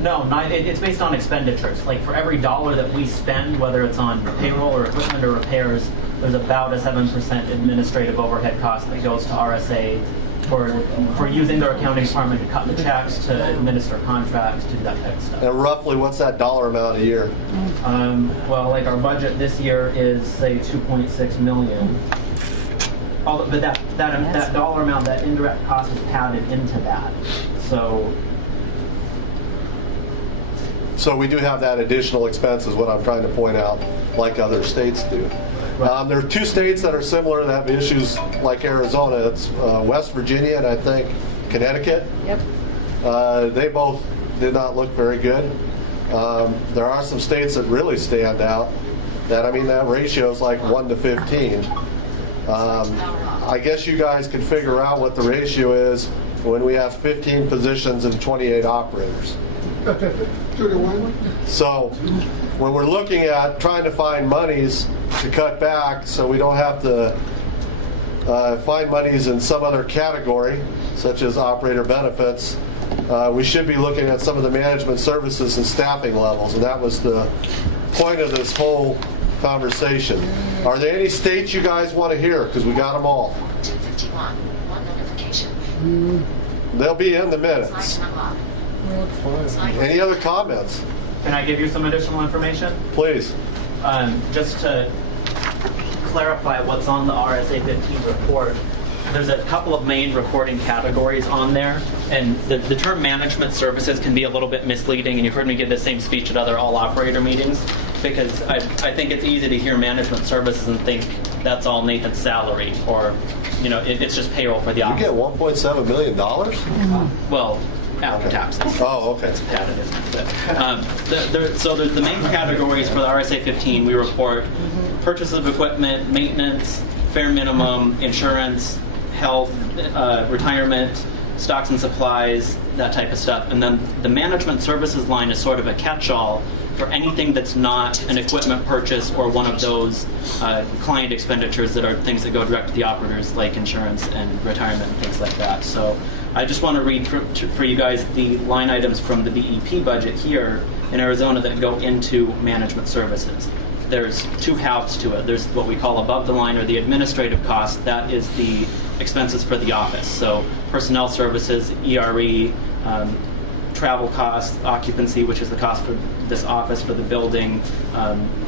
No, it's based on expenditures. Like for every dollar that we spend, whether it's on payroll or equipment or repairs, there's about a 7% administrative overhead cost that goes to RSA for using their accounting department to cut the checks, to administer contracts, to do that type of stuff. And roughly, what's that dollar amount a year? Well, like our budget this year is say 2.6 million. But that dollar amount, that indirect cost is padded into that. So we do have that additional expense is what I'm trying to point out, like other states do. There are 2 states that are similar that have issues like Arizona. It's West Virginia and I think Connecticut. Yep. They both did not look very good. There are some states that really stand out. That ratio is like 1 to 15. I guess you guys can figure out what the ratio is when we have 15 positions and 28 operators. So when we're looking at trying to find monies to cut back so we don't have to find monies in some other category, such as operator benefits, we should be looking at some of the management services and staffing levels, and that was the point of this whole conversation. Are there any states you guys want to hear? Because we got them all. 251, one notification. They'll be in the minutes. Any other comments? Can I give you some additional information? Please. Just to clarify what's on the RSA 15 report, there's a couple of main reporting categories on there, and the term management services can be a little bit misleading, and you've heard me give the same speech at other all-operator meetings, because I think it's easy to hear management services and think that's all Nathan's salary, or it's just payroll for the office. You get $1.7 million? Well, after taxes. Oh, okay. It's padded, isn't it? So the main categories for the RSA 15, we report purchase of equipment, maintenance, fair minimum, insurance, health, retirement, stocks and supplies, that type of stuff. And then the management services line is sort of a catch-all for anything that's not an equipment purchase or one of those client expenditures that are things that go direct to the operators, like insurance and retirement and things like that. So I just want to read for you guys the line items from the BEP budget here in Arizona that go into management services. There's 2 halves to it. There's what we call above the line, or the administrative cost. That is the expenses for the office. So personnel services, ERE, travel costs, occupancy, which is the cost for this office, for the building,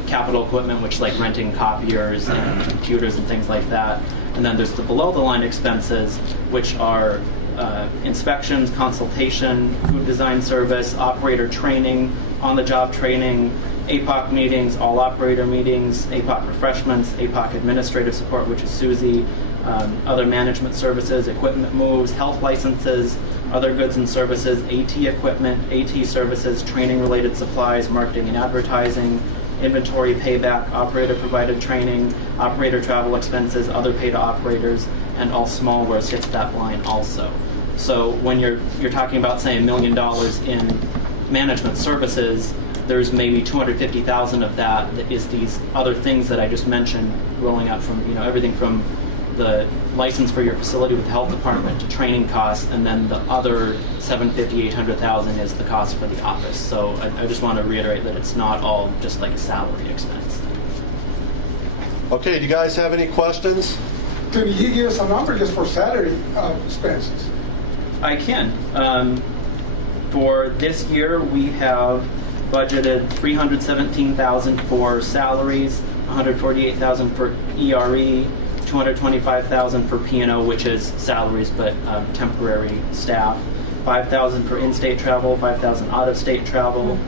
capital equipment, which like renting copiers and computers and things like that. And then there's the below the line expenses, which are inspections, consultation, food design service, operator training, on-the-job training, APOC meetings, all operator meetings, APOC refreshments, APOC administrative support, which is Susie, other management services, equipment moves, health licenses, other goods and services, AT equipment, AT services, training-related supplies, marketing and advertising, inventory payback, operator-provided training, operator travel expenses, other pay to operators, and all small wares hits that line also. So when you're talking about, say, $1 million in management services, there's maybe 250,000 of that is these other things that I just mentioned, rolling out from everything from the license for your facility with the health department to training costs, and then the other 750, 800,000 is the cost for the office. So I just want to reiterate that it's not all just like a salary expense. Okay, do you guys have any questions? Can you give us a number just for salary expenses? I can. For this year, we have budgeted $317,000 for salaries, $148,000 for ERE, $225,000 for P&O, which is salaries but temporary staff, $5,000 for in-state travel, $5,000 out-of-state travel,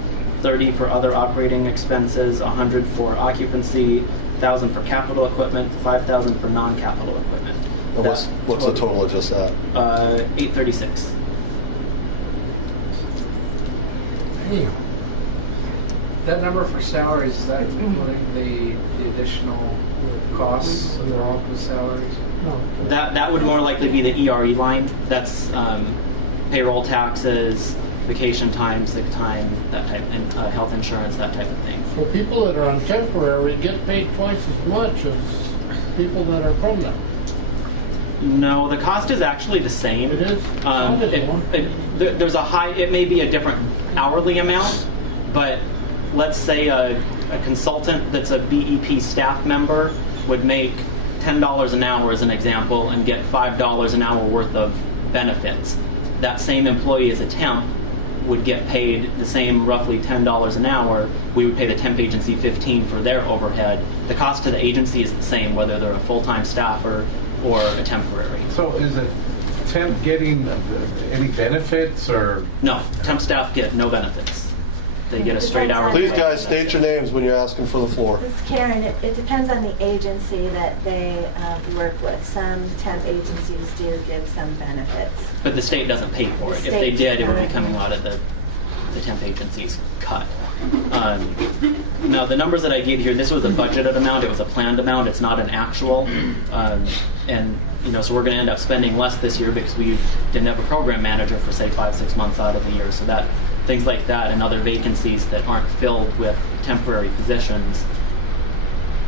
$30,000 for other operating expenses, $100,000 for occupancy, $1,000 for capital equipment, $5,000 for non-capital equipment. And what's the total of just that? $836,000. Damn. That number for salaries, is that including the additional costs of their office salaries? No. That would more likely be the ERE line. That's payroll taxes, vacation time, sick time, that type, and health insurance, that type of thing. So people that are on temporary get paid twice as much as people that are permanent. No, the cost is actually the same. It is? There's a high, it may be a different hourly amount, but let's say a consultant that's a BEP staff member would make $10 an hour as an example and get $5 an hour worth of benefits. That same employee as a temp would get paid the same roughly $10 an hour. We would pay the temp agency $15 for their overhead. The cost to the agency is the same whether they're a full-time staffer or a temporary. So is it temp getting any benefits or? No, temp staff get no benefits. They get a straight hourly. Please, guys, state your names when you're asking for the floor. This is Karen. It depends on the agency that they work with. Some temp agencies do give some benefits. But the state doesn't pay for it. If they did, it would be coming out of the temp agency's cut. Now, the numbers that I gave here, this was a budgeted amount. It was a planned amount. It's not an actual. And so we're going to end up spending less this year because we didn't have a program manager for, say, 5-6 months out of the year. So that things like that and other vacancies that aren't filled with temporary positions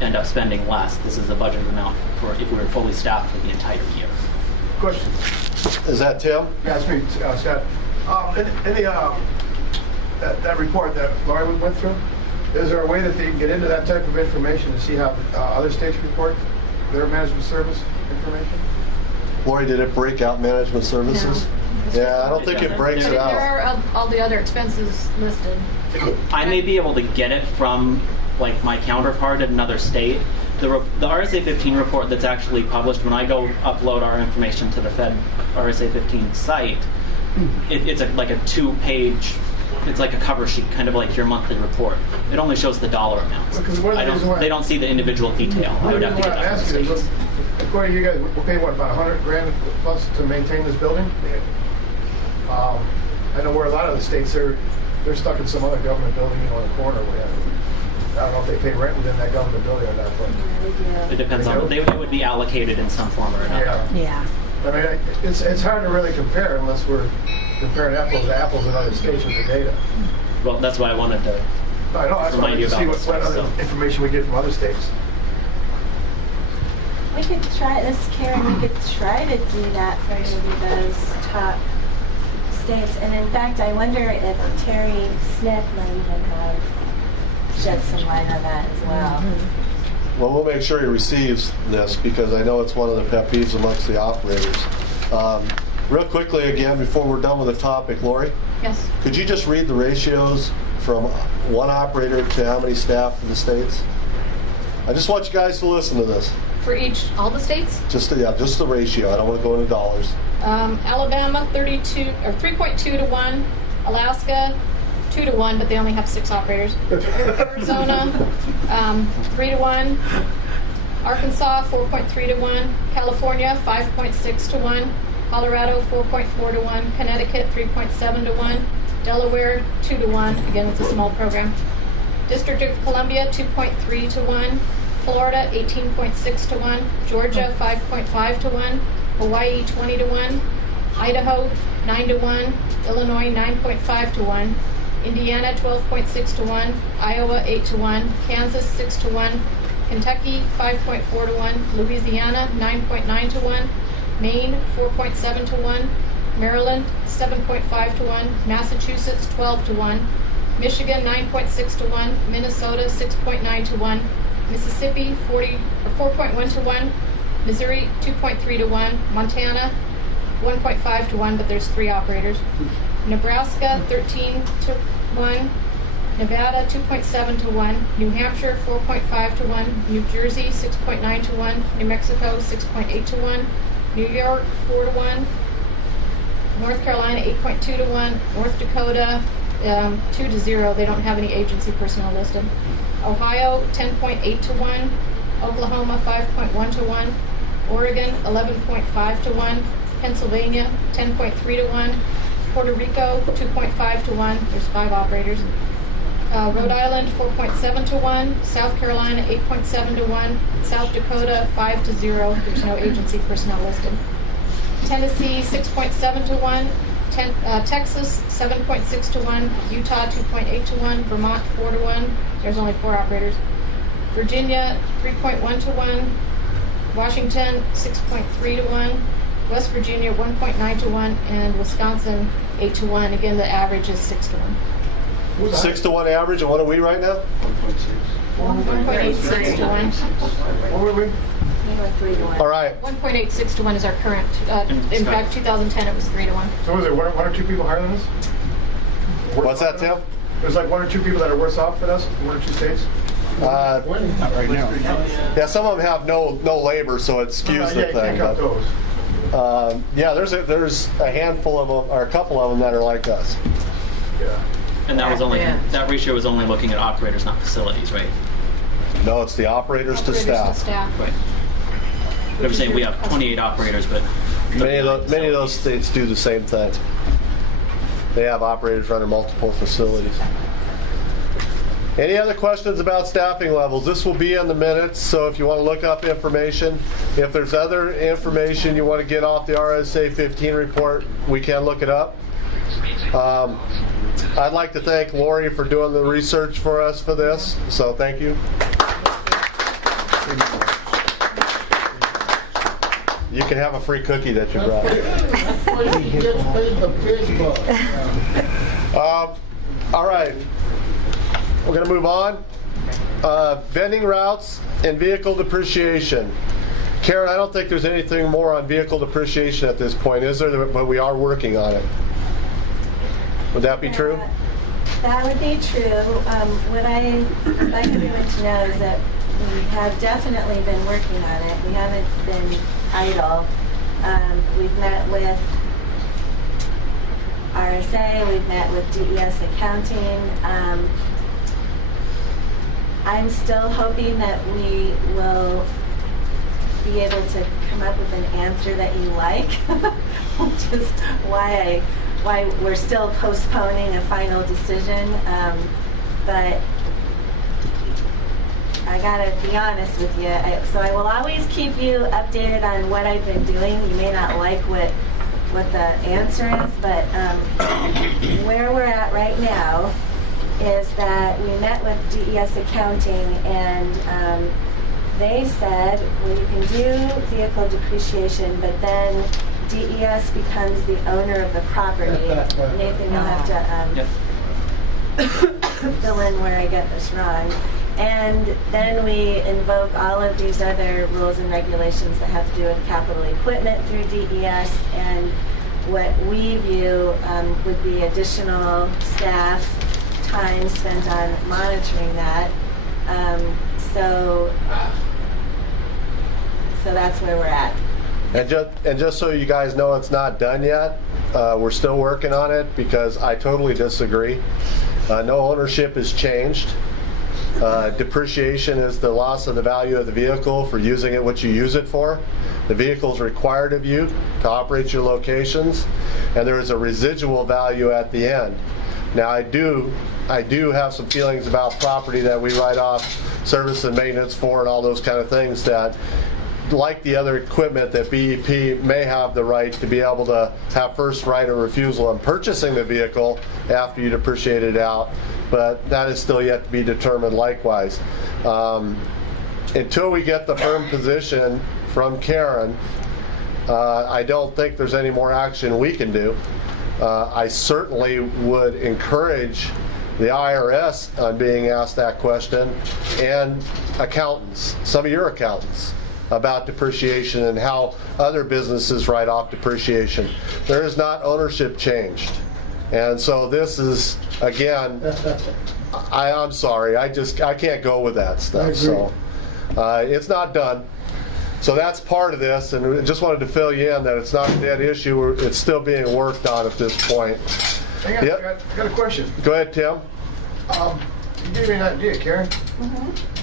end up spending less. This is a budgeted amount for if we were fully staffed for the entire year. Question. Is that Tim? Yeah, it's me, Scott. In the, that report that Laurie went through, is there a way that they can get into that type of information to see how other states report their management service information? Lori, did it break out management services? No. Yeah, I don't think it breaks it There out. are all the other expenses listed. I may be able to get it from like my counterpart in another state. The RSA 15 report that's actually published, when I go upload our information to the Fed RSA 15 site, it's like a 2-page, it's like a cover sheet, kind of like your monthly report. It only shows the dollar amounts. They don't see the individual detail. I would have to get that from the states. According to you guys, we're paying what, about $100,000 plus to maintain this building? I know where a lot of the states they're stuck in some other government building, in the corner or whatever. I don't know if they pay rent within that government building or not, but It depends on, they would be allocated in some form or another. Yeah. I mean, it's hard to really compare unless we're comparing apples to apples in other states with the data. Well, that's why I wanted to I know, that's why remind we you can about see what other information we get from other states. We could try, this is Karen, we could try to do that for maybe those top states. And in fact, I wonder if Terry Smith might even have shed some light on that as well. Well, we'll make sure he receives this because I know it's one of the pet peeves amongst the operators. Real quickly again, before we're done with the topic, Lori, Yes. could you just read the ratios from one operator to how many staff in the states? I just want you guys to listen to this. For all the states? Just the ratio. I don't want to go into dollars. Alabama 3.2 to 1, Alaska 2-1, but they only have 6 operators. Arizona, 3-1. Arkansas, 4.3-1. California, 5.6-1. Colorado, 4.4-1. Connecticut, 3.7-1. Delaware, 2-1. Again, it's a small program. District of Columbia, 2.3-1. Florida, 18.6-1. Georgia, 5.5-1. Hawaii, 20-1. Idaho, 9-1. Illinois, 9.5-1. Indiana, 12.6-1. Iowa, 8-1. Kansas, 6-1. Kentucky, 5.4-1. Louisiana, 9.9-1. Maine, 4.7-1. Maryland, 7.5-1. Massachusetts, 12-1. Michigan, 9.6-1. Minnesota, 6.9-1. Mississippi, 4.1-1. Missouri, 2.3-1. Montana, 1.5-1, but there's 3 operators. Nebraska, 13-1. Nevada, 2.7-1. New Hampshire, 4.5-1. New Jersey, 6.9-1. New Mexico, 6.8-1. New York, 4-1. North Carolina, 8.2-1. North Dakota, 2-0. They don't have any agency personnel listed. Ohio, 10.8-1. Oklahoma, 5.1-1. Oregon, 11.5-1. Pennsylvania, 10.3-1. Puerto Rico, 2.5-1. There's 5 operators. Rhode Island, 4.7-1. South Carolina, 8.7-1. South Dakota, 5-0. There's no agency personnel listed. Tennessee, 6.7-1. Texas, 7.6-1. Utah, 2.8-1. Vermont, 4-1. There's only 4 operators. Virginia, 3.1-1. Washington, 6.3-1. West Virginia, 1.9-1. And Wisconsin, 8-1. Again, the average is 6-1. 6-1 average, and what are we right now? 1.86-1. What were we? 3-1. All right. 1.86-1 is our current. In fact, 2010 it was 3-1. So was it one or 2 people higher than us? What's that, Tim? There's like 1 or 2 people that are worse off than us, 1 or 2 states? Not right now. Yeah, some of them have no labor, so it skews the Yeah, you can't thing. count those. Yeah, there's a handful of them, or a couple of them that are like us. Yeah. And that was only, that ratio was only looking at operators, not facilities, right? No, it's the operators to Operators staff. Right. They were saying we have 28 operators, but Many of those states do the same thing. They have operators running multiple facilities. Any other questions about staffing levels? This will be in the minutes, so if you want to look up information, if there's other information you want to get off the RSA 15 report, we can look it up. I'd like to thank Lori for doing the research for us for this, so thank you. You can have a free cookie that you brought. That's why he gets paid the big bucks. All right, we're going to move on. Vending routes and vehicle depreciation. Karen, I don't think there's anything more on vehicle depreciation at this point, is there? But we are working on it. Would that be true? That would be true. What I'd like everyone to know is that we have definitely been working on it. We haven't been idle. We've met with RSA, we've met with DES accounting. I'm still hoping that we will be able to come up with an answer that you like, which is why we're still postponing a final decision. But I gotta be honest with you. So I will always keep you updated on what I've been doing. You may not like what the answer is, but where we're at right now is that we met with DES accounting, and they said, well, you can do vehicle depreciation, but then DES becomes the owner of the property. Nathan, you'll have to fill in where I get this wrong. And then we invoke all of these other rules and regulations that have to do with capital equipment through DES, and what we view would be additional staff time spent on monitoring that. So that's where we're at. And just so you guys know, it's not done yet. We're still working on it because I totally disagree. No ownership has changed. Depreciation is the loss of the value of the vehicle for using it what you use it for. The vehicle is required of you to operate your locations, and there is a residual value at the end. Now I do have some feelings about property that we write off service and maintenance for and all those kind of things that, like the other equipment, that BEP may have the right to be able to have first right of refusal on purchasing the vehicle after you depreciate it out, but that is still yet to be determined likewise. Until we get the firm position from Karen, I don't think there's any more action we can do. I certainly would encourage the IRS on being asked that question, and accountants, some of your accountants, about depreciation and how other businesses write off depreciation. There is not ownership changed. And so this is, again, I'm sorry, I can't go with that stuff. So it's not done. So that's part of this, and we just wanted to fill you in that it's not a dead issue. It's still being worked on at this point. Hang on, Yep. I got a question. Go ahead, Tim. You gave me an idea, Karen.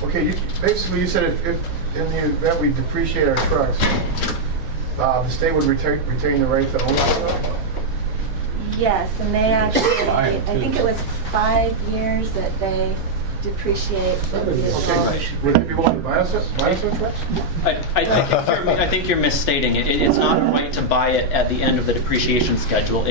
Okay, you said if in the event we depreciate our trucks, the state would retain the right to own them? Yes, and they actually, I think it was 5 years that they depreciate the vehicle. Would they be willing to buy us some trucks? I think you're misstating it. It's not a right to buy it at the end of the depreciation schedule.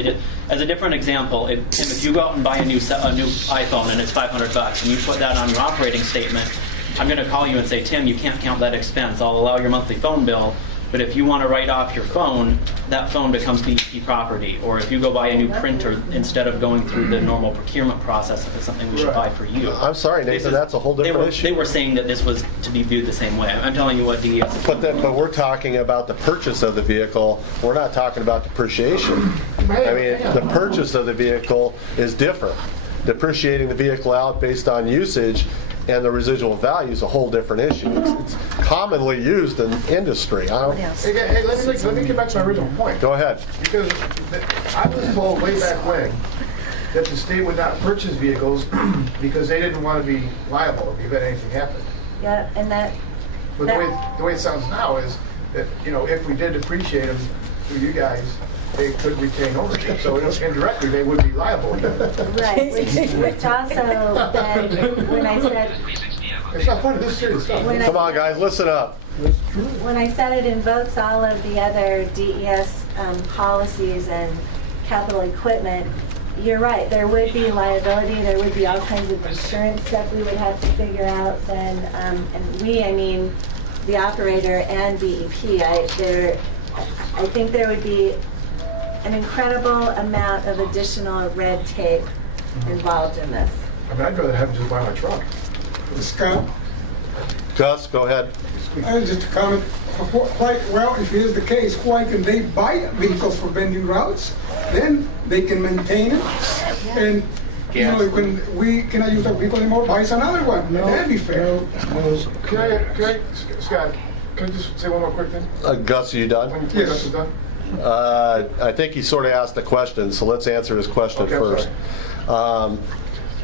As a different example, if you go out and buy a new iPhone and it's $500 and you put that on your operating statement, I'm going to call you and say, Tim, you can't count that expense. I'll allow your monthly phone bill, but if you want to write off your phone, that phone becomes BEP property. Or if you go buy a new printer instead of going through the normal procurement process, if it's something we should buy for you. I'm sorry, Nathan, that's a whole different issue. They were saying that this was to be viewed the same way. I'm telling you what DES is. But we're talking about the purchase of the vehicle. We're not talking about depreciation. I mean, the purchase of the vehicle is different. Depreciating the vehicle out based on usage and the residual value is a whole different issue. It's commonly used in industry. Hey, let me get back to my original point. Go ahead. Because I was told way back when that the state would not purchase vehicles because they didn't want to be liable if anything happened. Yeah, and that. But the way it sounds now is that, if we did depreciate them through you guys, they could retain ownership. So indirectly, they would be liable. Right, which also then, when I said. It's not funny, this is serious stuff. Come on, guys, listen up. When I said it invokes all of the other DES policies and capital equipment, you're right, there would be liability, there would be all kinds of insurance stuff we would have to figure out then, and I mean the operator and BEP. I think there would be an incredible amount of additional red tape involved in this. I mean, I'd rather have them just buy my truck. Scott, Gus, go ahead. just a comment. Well, if it is the case, why can they buy vehicles for vending routes? Then they can maintain it, and when we cannot use that vehicle anymore, buy us another one. No, that'd be fair. Scott, can I just say one more quick thing? Gus, are you done? When Gus is done? I think he sort of asked the question, so let's answer his question first.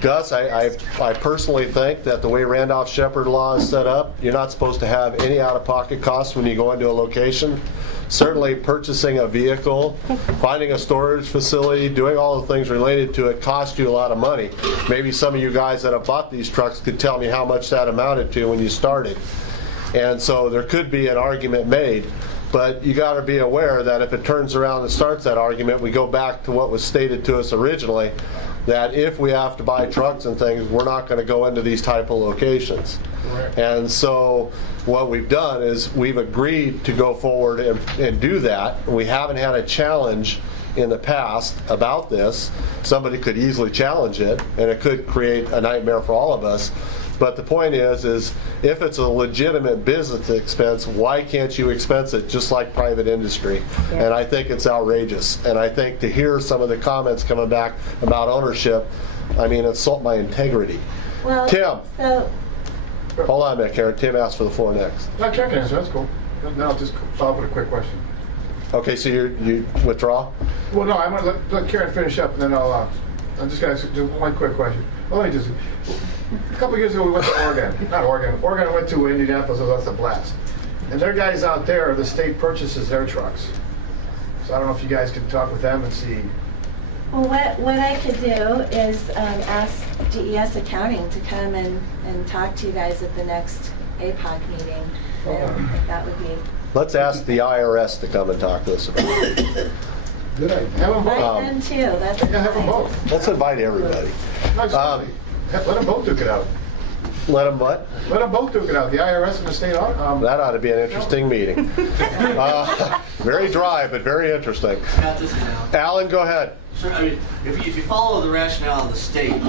Gus, I personally think that the way Randolph-Shepard law is set up, you're not supposed to have any out-of-pocket costs when you go into a location. Certainly purchasing a vehicle, finding a storage facility, doing all the things related to it cost you a lot of money. Maybe some of you guys that have bought these trucks could tell me how much that amounted to when you started. And so there could be an argument made. But you got to be aware that if it turns around and starts that argument, we go back to what was stated to us originally, that if we have to buy trucks and things, we're not going to go into these type of locations. Correct. And so what we've done is we've agreed to go forward and do that. We haven't had a challenge in the past about this. Somebody could easily challenge it, and it could create a nightmare for all of us. But the point is if it's a legitimate business expense, why can't you expense it just like private industry? Yeah. And I think it's outrageous. And I think to hear some of the comments coming back about ownership, insult my integrity. Well, Tim. So, hold on a minute, Karen. Tim asked for the floor next. No, Karen can answer. That's cool. Now I'll just follow up with a quick question. Okay, so you withdraw? Well, no, I'm going to let Karen finish up, and then I'm just going to ask just one quick question. well, let me just, a couple years ago, we went to Oregon. Not Oregon. Oregon went to Indianapolis. That's a blast. And their guys out there, the state purchases their trucks. So I don't know if you guys could talk with them and see. Well, what I could do is ask DES Accounting to come and talk to you guys at the next APOC meeting. If that would be. Let's ask the IRS to come and talk to us about it. Good idea. Have them both. I can too. That's Yeah, have them fine. both. Let's invite everybody. Let them both duke it out. Let them what? Let them both duke it out. The IRS and the state. That ought to be an interesting meeting. Very dry, but very interesting. Scott, this is Alan. Alan, go ahead. Sure, I mean, if you follow the rationale of the state with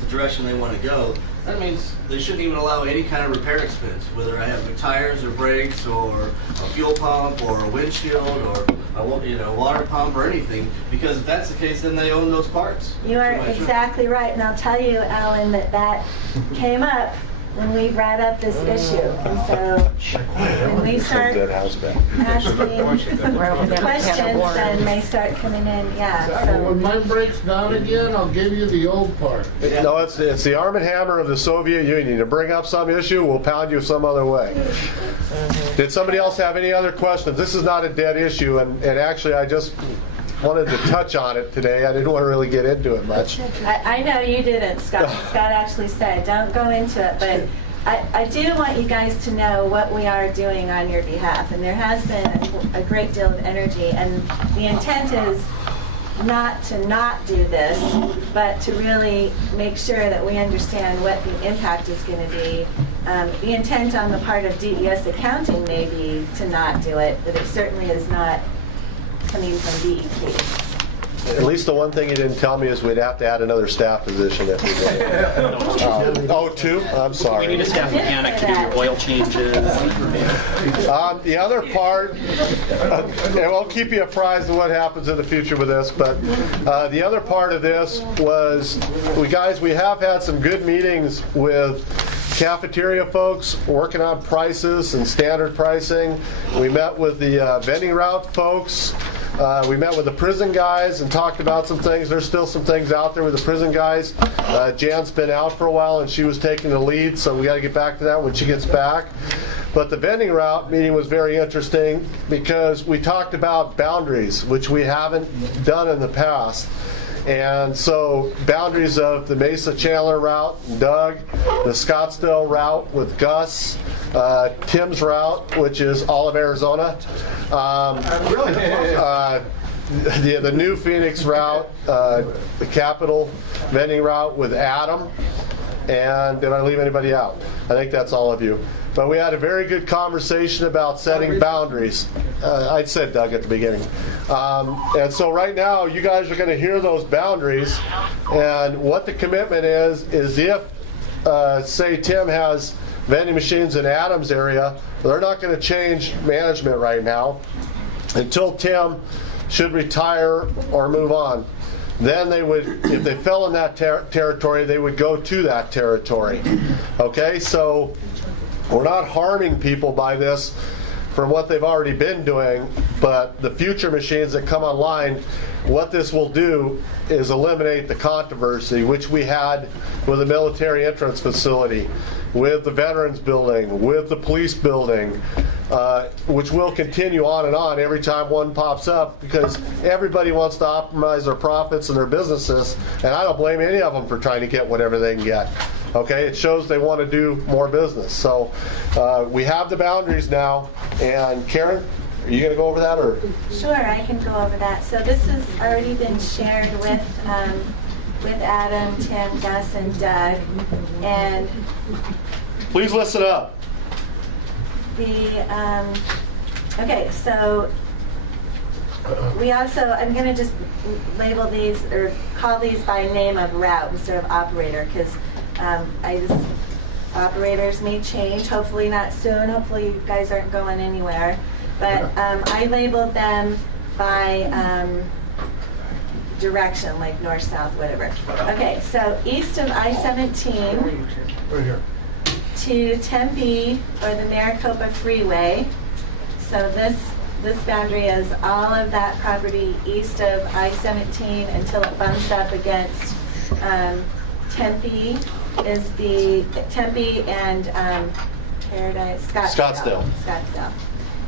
the direction they want to go, that means they shouldn't even allow any kind of repair expense, whether I have tires or brakes or a fuel pump or a windshield or a water pump or anything, because if that's the case, then they own those parts. You are exactly right, and I'll tell you, Alan, that came up when we brought up this issue. And so when we start asking questions, then they start coming in, yeah. So when So mine breaks down again, I'll give you the old part. No, it's the Arm and Hammer of the Soviet Union. To bring up some issue, we'll pound you some other way. Did somebody else have any other questions? This is not a dead issue, and actually I just wanted to touch on it today. I didn't want to really get into it much. I know you didn't, Scott. Scott actually said, don't go into it, but I do want you guys to know what we are doing on your behalf, and there has been a great deal of energy, and the intent is not to not do this, but to really make sure that we understand what the impact is going to be. The intent on the part of DES Accounting may be to not do it, but it certainly is not coming from DEP. At least the one thing you didn't tell me is we'd have to add another staff position if we did. Two? I'm sorry. We need a staff mechanic to do your oil changes. The other part, and we'll keep you apprised of what happens in the future with this, but the other part of this was, we have had some good meetings with cafeteria folks working on prices and standard pricing. We met with the vending route folks. We met with the prison guys and talked about some things. There's still some things out there with the prison guys. Jan's been out for a while and she was taking the lead, so we got to get back to that when she gets back. But the vending route meeting was very interesting because we talked about boundaries, which we haven't done in the past. And so boundaries of the Mesa Chandler route, Doug, the Scottsdale route with Gus, Tim's route, which is all of Arizona, the new Phoenix route, the Capitol vending route with Adam, and did I leave anybody out? I think that's all of you. But we had a very good conversation about setting boundaries. I said Doug at the beginning. And so right now, you guys are going to hear those boundaries. And what the commitment is if, say, Tim has vending machines in Adams' area, they're not going to change management right now until Tim should retire or move on. Then they would, if they fell in that territory, they would go to that territory. Okay, so we're not harming people by this from what they've already been doing, but the future machines that come online, what this will do is eliminate the controversy which we had with the military entrance facility, with the veterans building, with the police building, which will continue on and on every time one pops up, because everybody wants to optimize their profits and their businesses, and I don't blame any of them for trying to get whatever they can get. Okay, it shows they want to do more business. So we have the boundaries now, and Karen, are you going to go over that, or? Sure, I can go over that. So this has already been shared with Adam, Tim, Gus, and Doug, and Please listen up. Okay, so we also, I'm going to just label these or call these by name of route instead of operator, because operators may change, hopefully not soon, hopefully you guys aren't going anywhere, but I labeled them by direction, like north, south, whatever. Okay, so east of I-17 to Tempe or the Maricopa Freeway. So this boundary is all of that property east of I-17 until it bumps up against Tempe is Tempe and Paradise, Scottsdale. Scottsdale.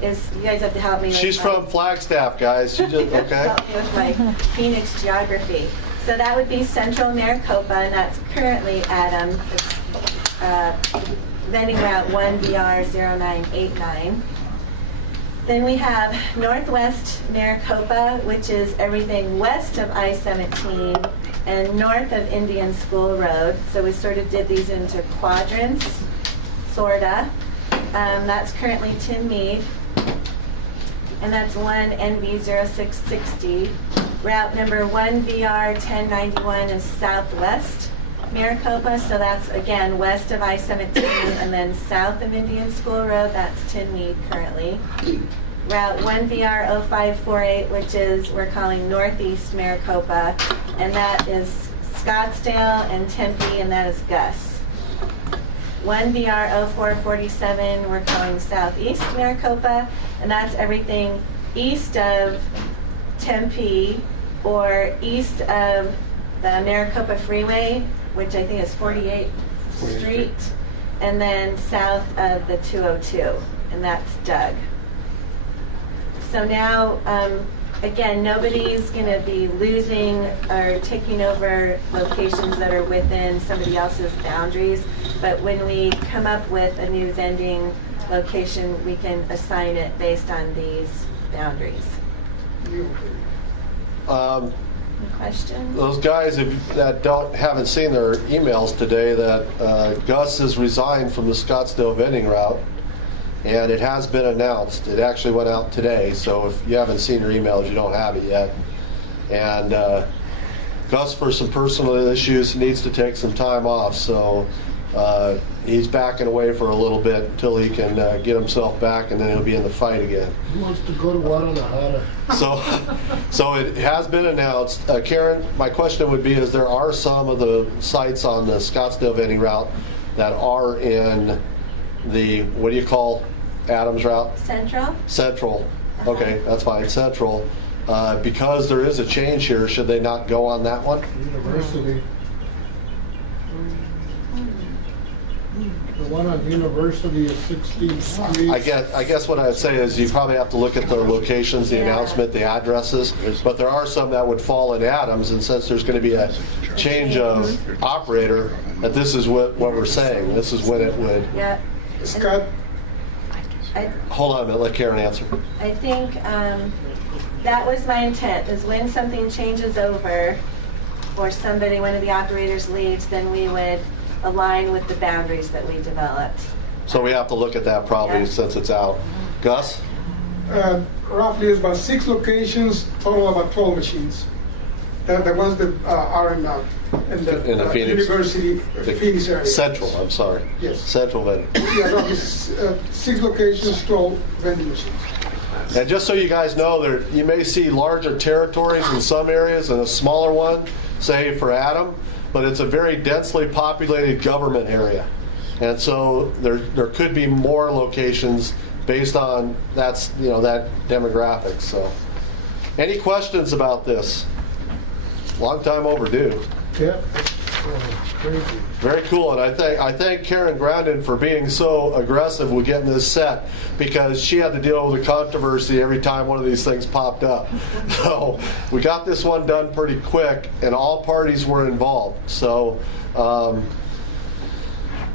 You guys have to help me with She's my- from Flagstaff, guys. She just, okay. help me with my Phoenix geography. So that would be Central Maricopa, and that's currently Adam, vending route 1VR0989. Then we have Northwest Maricopa, which is everything west of I-17 and north of Indian School Road. So we sort of did these into quadrants, sorta. That's currently Tim Mead, and that's 1NV0660. Route number 1VR1091 is Southwest Maricopa, so that's again west of I-17 and then south of Indian School Road. That's Tim Mead currently. Route 1VR0548, which is we're calling Northeast Maricopa, and that is Scottsdale and Tempe, and that is Gus. 1VR0447, we're calling Southeast Maricopa, and that's everything east of Tempe or east of the Maricopa Freeway, which I think is 48th Street, and then south of the 202, and that's Doug. So now, again, nobody's going to be losing or taking over locations that are within somebody else's boundaries, but when we come up with a new vending location, we can assign it based on these boundaries. Any questions? Those guys that haven't seen their emails today, that Gus has resigned from the Scottsdale vending route, and it has been announced. It actually went out today, so if you haven't seen your emails, you don't have it yet. And Gus, for some personal issues, needs to take some time off, so he's backing away for a little bit until he can get himself back, and then he'll be in the fight again. He wants to go to Guadalajara. So it has been announced. Karen, my question would be, is there are some of the sites on the Scottsdale vending route that are in the, what do you call Adams route? Central? Central. Okay, that's fine, Central. Because there is a change here, should they not go on that one? University. The one on University is 16th Street. I guess what I'd say is you probably have to look at the locations, the announcement, the addresses, but there are some that would fall in Adams, and since there's going to be a change of operator, that this is what we're saying. This is when it would. Yeah. Scott, Hold on a minute, let Karen answer. I think that was my intent, is when something changes over or somebody, one of the operators leaves, then we would align with the boundaries that we developed. So we have to look at that probably since it's out. Gus? roughly is about 6 locations, total about 12 machines. The ones that are in the Phoenix. University, Phoenix area. Central, I'm sorry. Yes. Central vending. Yeah, roughly 6 locations, 12 vending machines. And just so you guys know, you may see larger territories in some areas and a smaller one, say for Adam, but it's a very densely populated government area. And so there could be more locations based on that demographic. So, any questions about this? Long time overdue. Yeah. Crazy. Very cool, and I thank Karen Grandin for being so aggressive with getting this set, because she had to deal with the controversy every time one of these things popped up. So we got this one done pretty quick, and all parties were involved. So, all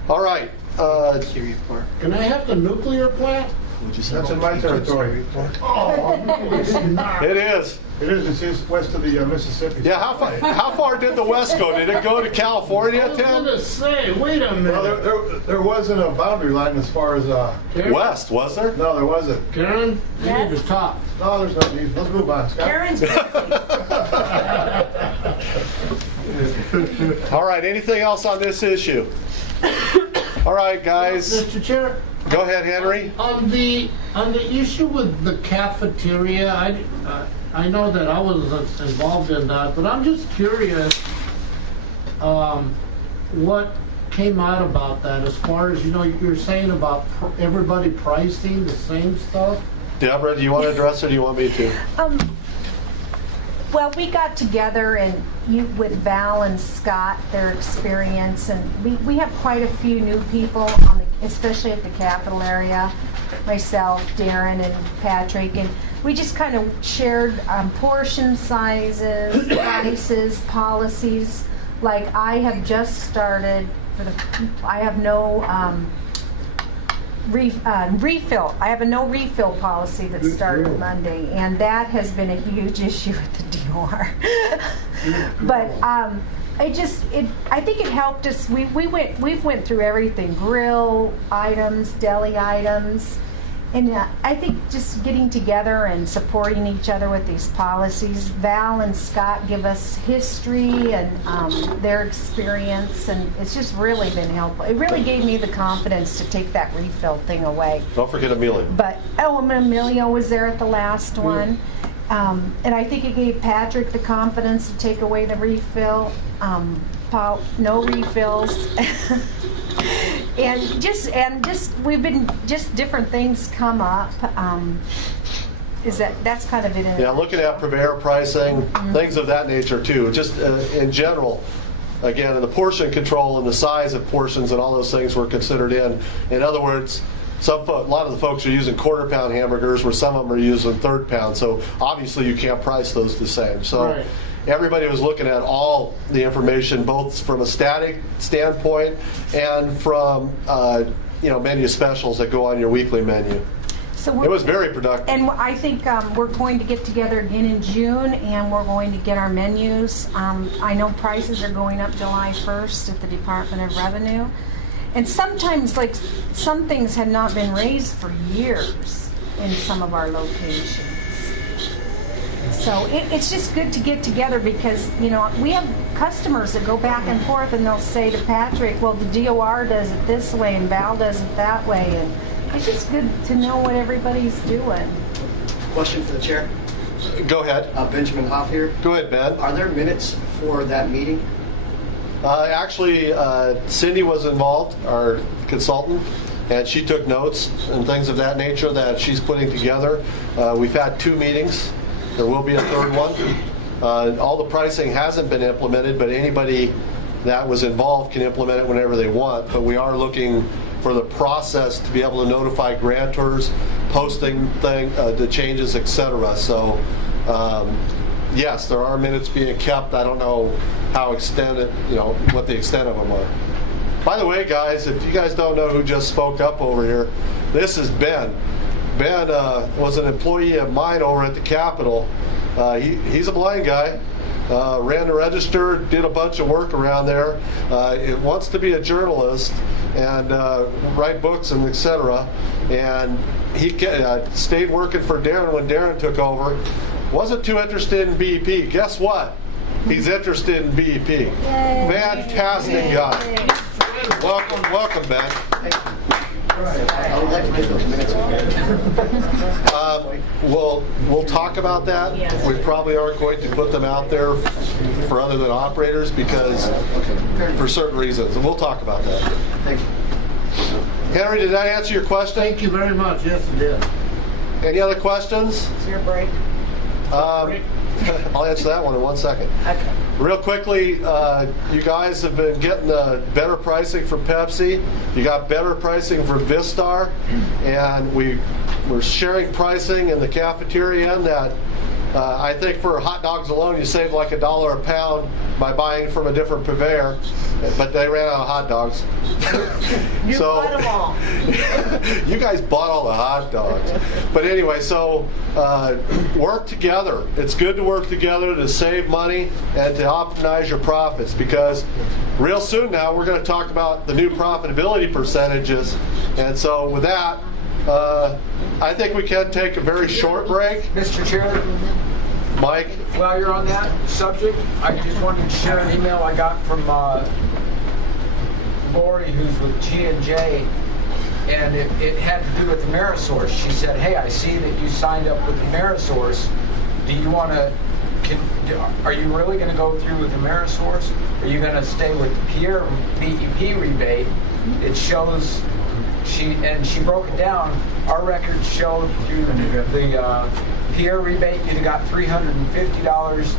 right. Can I have the nuclear plant? That's in my territory. Oh, it's not. It is. It is. It's west of the Mississippi. Yeah, how far did the West go? Did it go to California, I was Tim? going to say, wait a minute. Well, there wasn't a boundary line as far as West, was there? No, there wasn't. Karen, you Yes? need to talk. No, there's no need. Let's move on, Scott. Karen's All right, anything else on this issue? All right, guys. Mr. Chair? Go ahead, Henry. On the issue with the cafeteria, I know that I wasn't involved in that, but I'm just curious what came out about that, as far as, you're saying about everybody pricing the same stuff. Deborah, do you want to address it or do you want me to? Well, we got together and with Val and Scott, their experience, and we have quite a few new people, especially at the Capitol area. Myself, Darren, and Patrick, and we just kind of shared portion sizes, prices, policies. Like I have just started I have no refill. I have a no refill policy that started Monday, and that has been a huge issue at the DOR. But I think it helped us. We've went through everything: grill items, deli items, and I think just getting together and supporting each other with these policies. Val and Scott give us history and their experience, and it's just really been helpful. It really gave me the confidence to take that refill thing away. Don't forget Amelia. But Emilio was there at the last one. And I think it gave Patrick the confidence to take away the refill. No refills. and just we've been just different things come up. That's kind of it. Yeah, looking at purveyor pricing, things of that nature too. Just in general, again, in the portion control and the size of portions and all those things were considered in. In other words, a lot of the folks are using quarter-pound hamburgers, where some of them are using third-pound. So obviously, you can't price those the same. So Right. Everybody was looking at all the information, both from a static standpoint and from menu specials that go on your weekly menu. So it was very productive. And I think we're going to get together again in June, and we're going to get our menus. I know prices are going up July 1st at the Department of Revenue. And sometimes, like, some things had not been raised for years in some of our locations. So it's just good to get together because, we have customers that go back and forth and they'll say to Patrick, well, the DOR does it this way and Val does it that way. And it's just good to know what everybody's doing. Question for the chair. Go ahead. Benjamin Hoff here. Go ahead, Ben. Are there minutes for that meeting? Actually, Cindy was involved, our consultant, and she took notes and things of that nature that she's putting together. We've had 2 meetings. There will be a 3rd one. All the pricing hasn't been implemented, but anybody that was involved can implement it whenever they want. But we are looking for the process to be able to notify grantors, posting the changes, etc. So, yes, there are minutes being kept. I don't know how extended, what the extent of them are. By the way, guys, if you guys don't know who just spoke up over here, this is Ben. Ben was an employee of mine over at the Capitol. He's a blind guy. Ran the register, did a bunch of work around there. It wants to be a journalist and write books and etc. And he stayed working for Darren when Darren took over. Wasn't too interested in BEP. Guess what? He's interested in BEP. Yay. Fantastic guy. Welcome, Ben. I would like to get those minutes. We'll talk about that. Yes. We probably aren't going to put them out there for other than operators because for certain reasons. And we'll talk about that. Thank you. Henry, did I answer your question? Thank you very much. Yes, it did. Any other questions? It's your break. I'll answer that one in 1 second. Okay. Real quickly, you guys have been getting better pricing from Pepsi. You got better pricing from Vistar, and we're sharing pricing in the cafeteria end that I think for hot dogs alone you save like $1 a pound by buying from a different purveyor, but they ran out of hot dogs. You bought them all. You guys bought all the hot dogs. But anyway, so work together. It's good to work together to save money and to optimize your profits, because real soon now we're going to talk about the new profitability percentages. And so with that, I think we can take a very short break. Mr. Chair, Mike? while you're on that subject, I just wanted to share an email I got from Lori, who's with G&J, and it had to do with Amerisource. She said, hey, I see that you signed up with Amerisource. Do you want to, are you really going to go through with Amerisource? Are you going to stay with the Pierre BEP rebate? It shows she broke it down. Our records showed through the Pierre rebate, you'd have got $350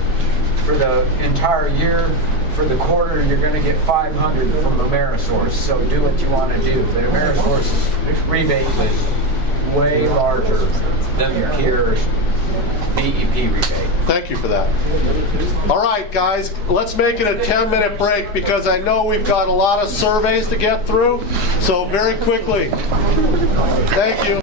for the entire year. For the quarter, you're going to get $500 from Amerisource. So do what you want to do. The Amerisource rebate was way larger than the Pierre's BEP rebate. Thank you for that. All right, guys, let's make it a 10-minute break because I know we've got a lot of surveys to get through. So very quickly. Thank you.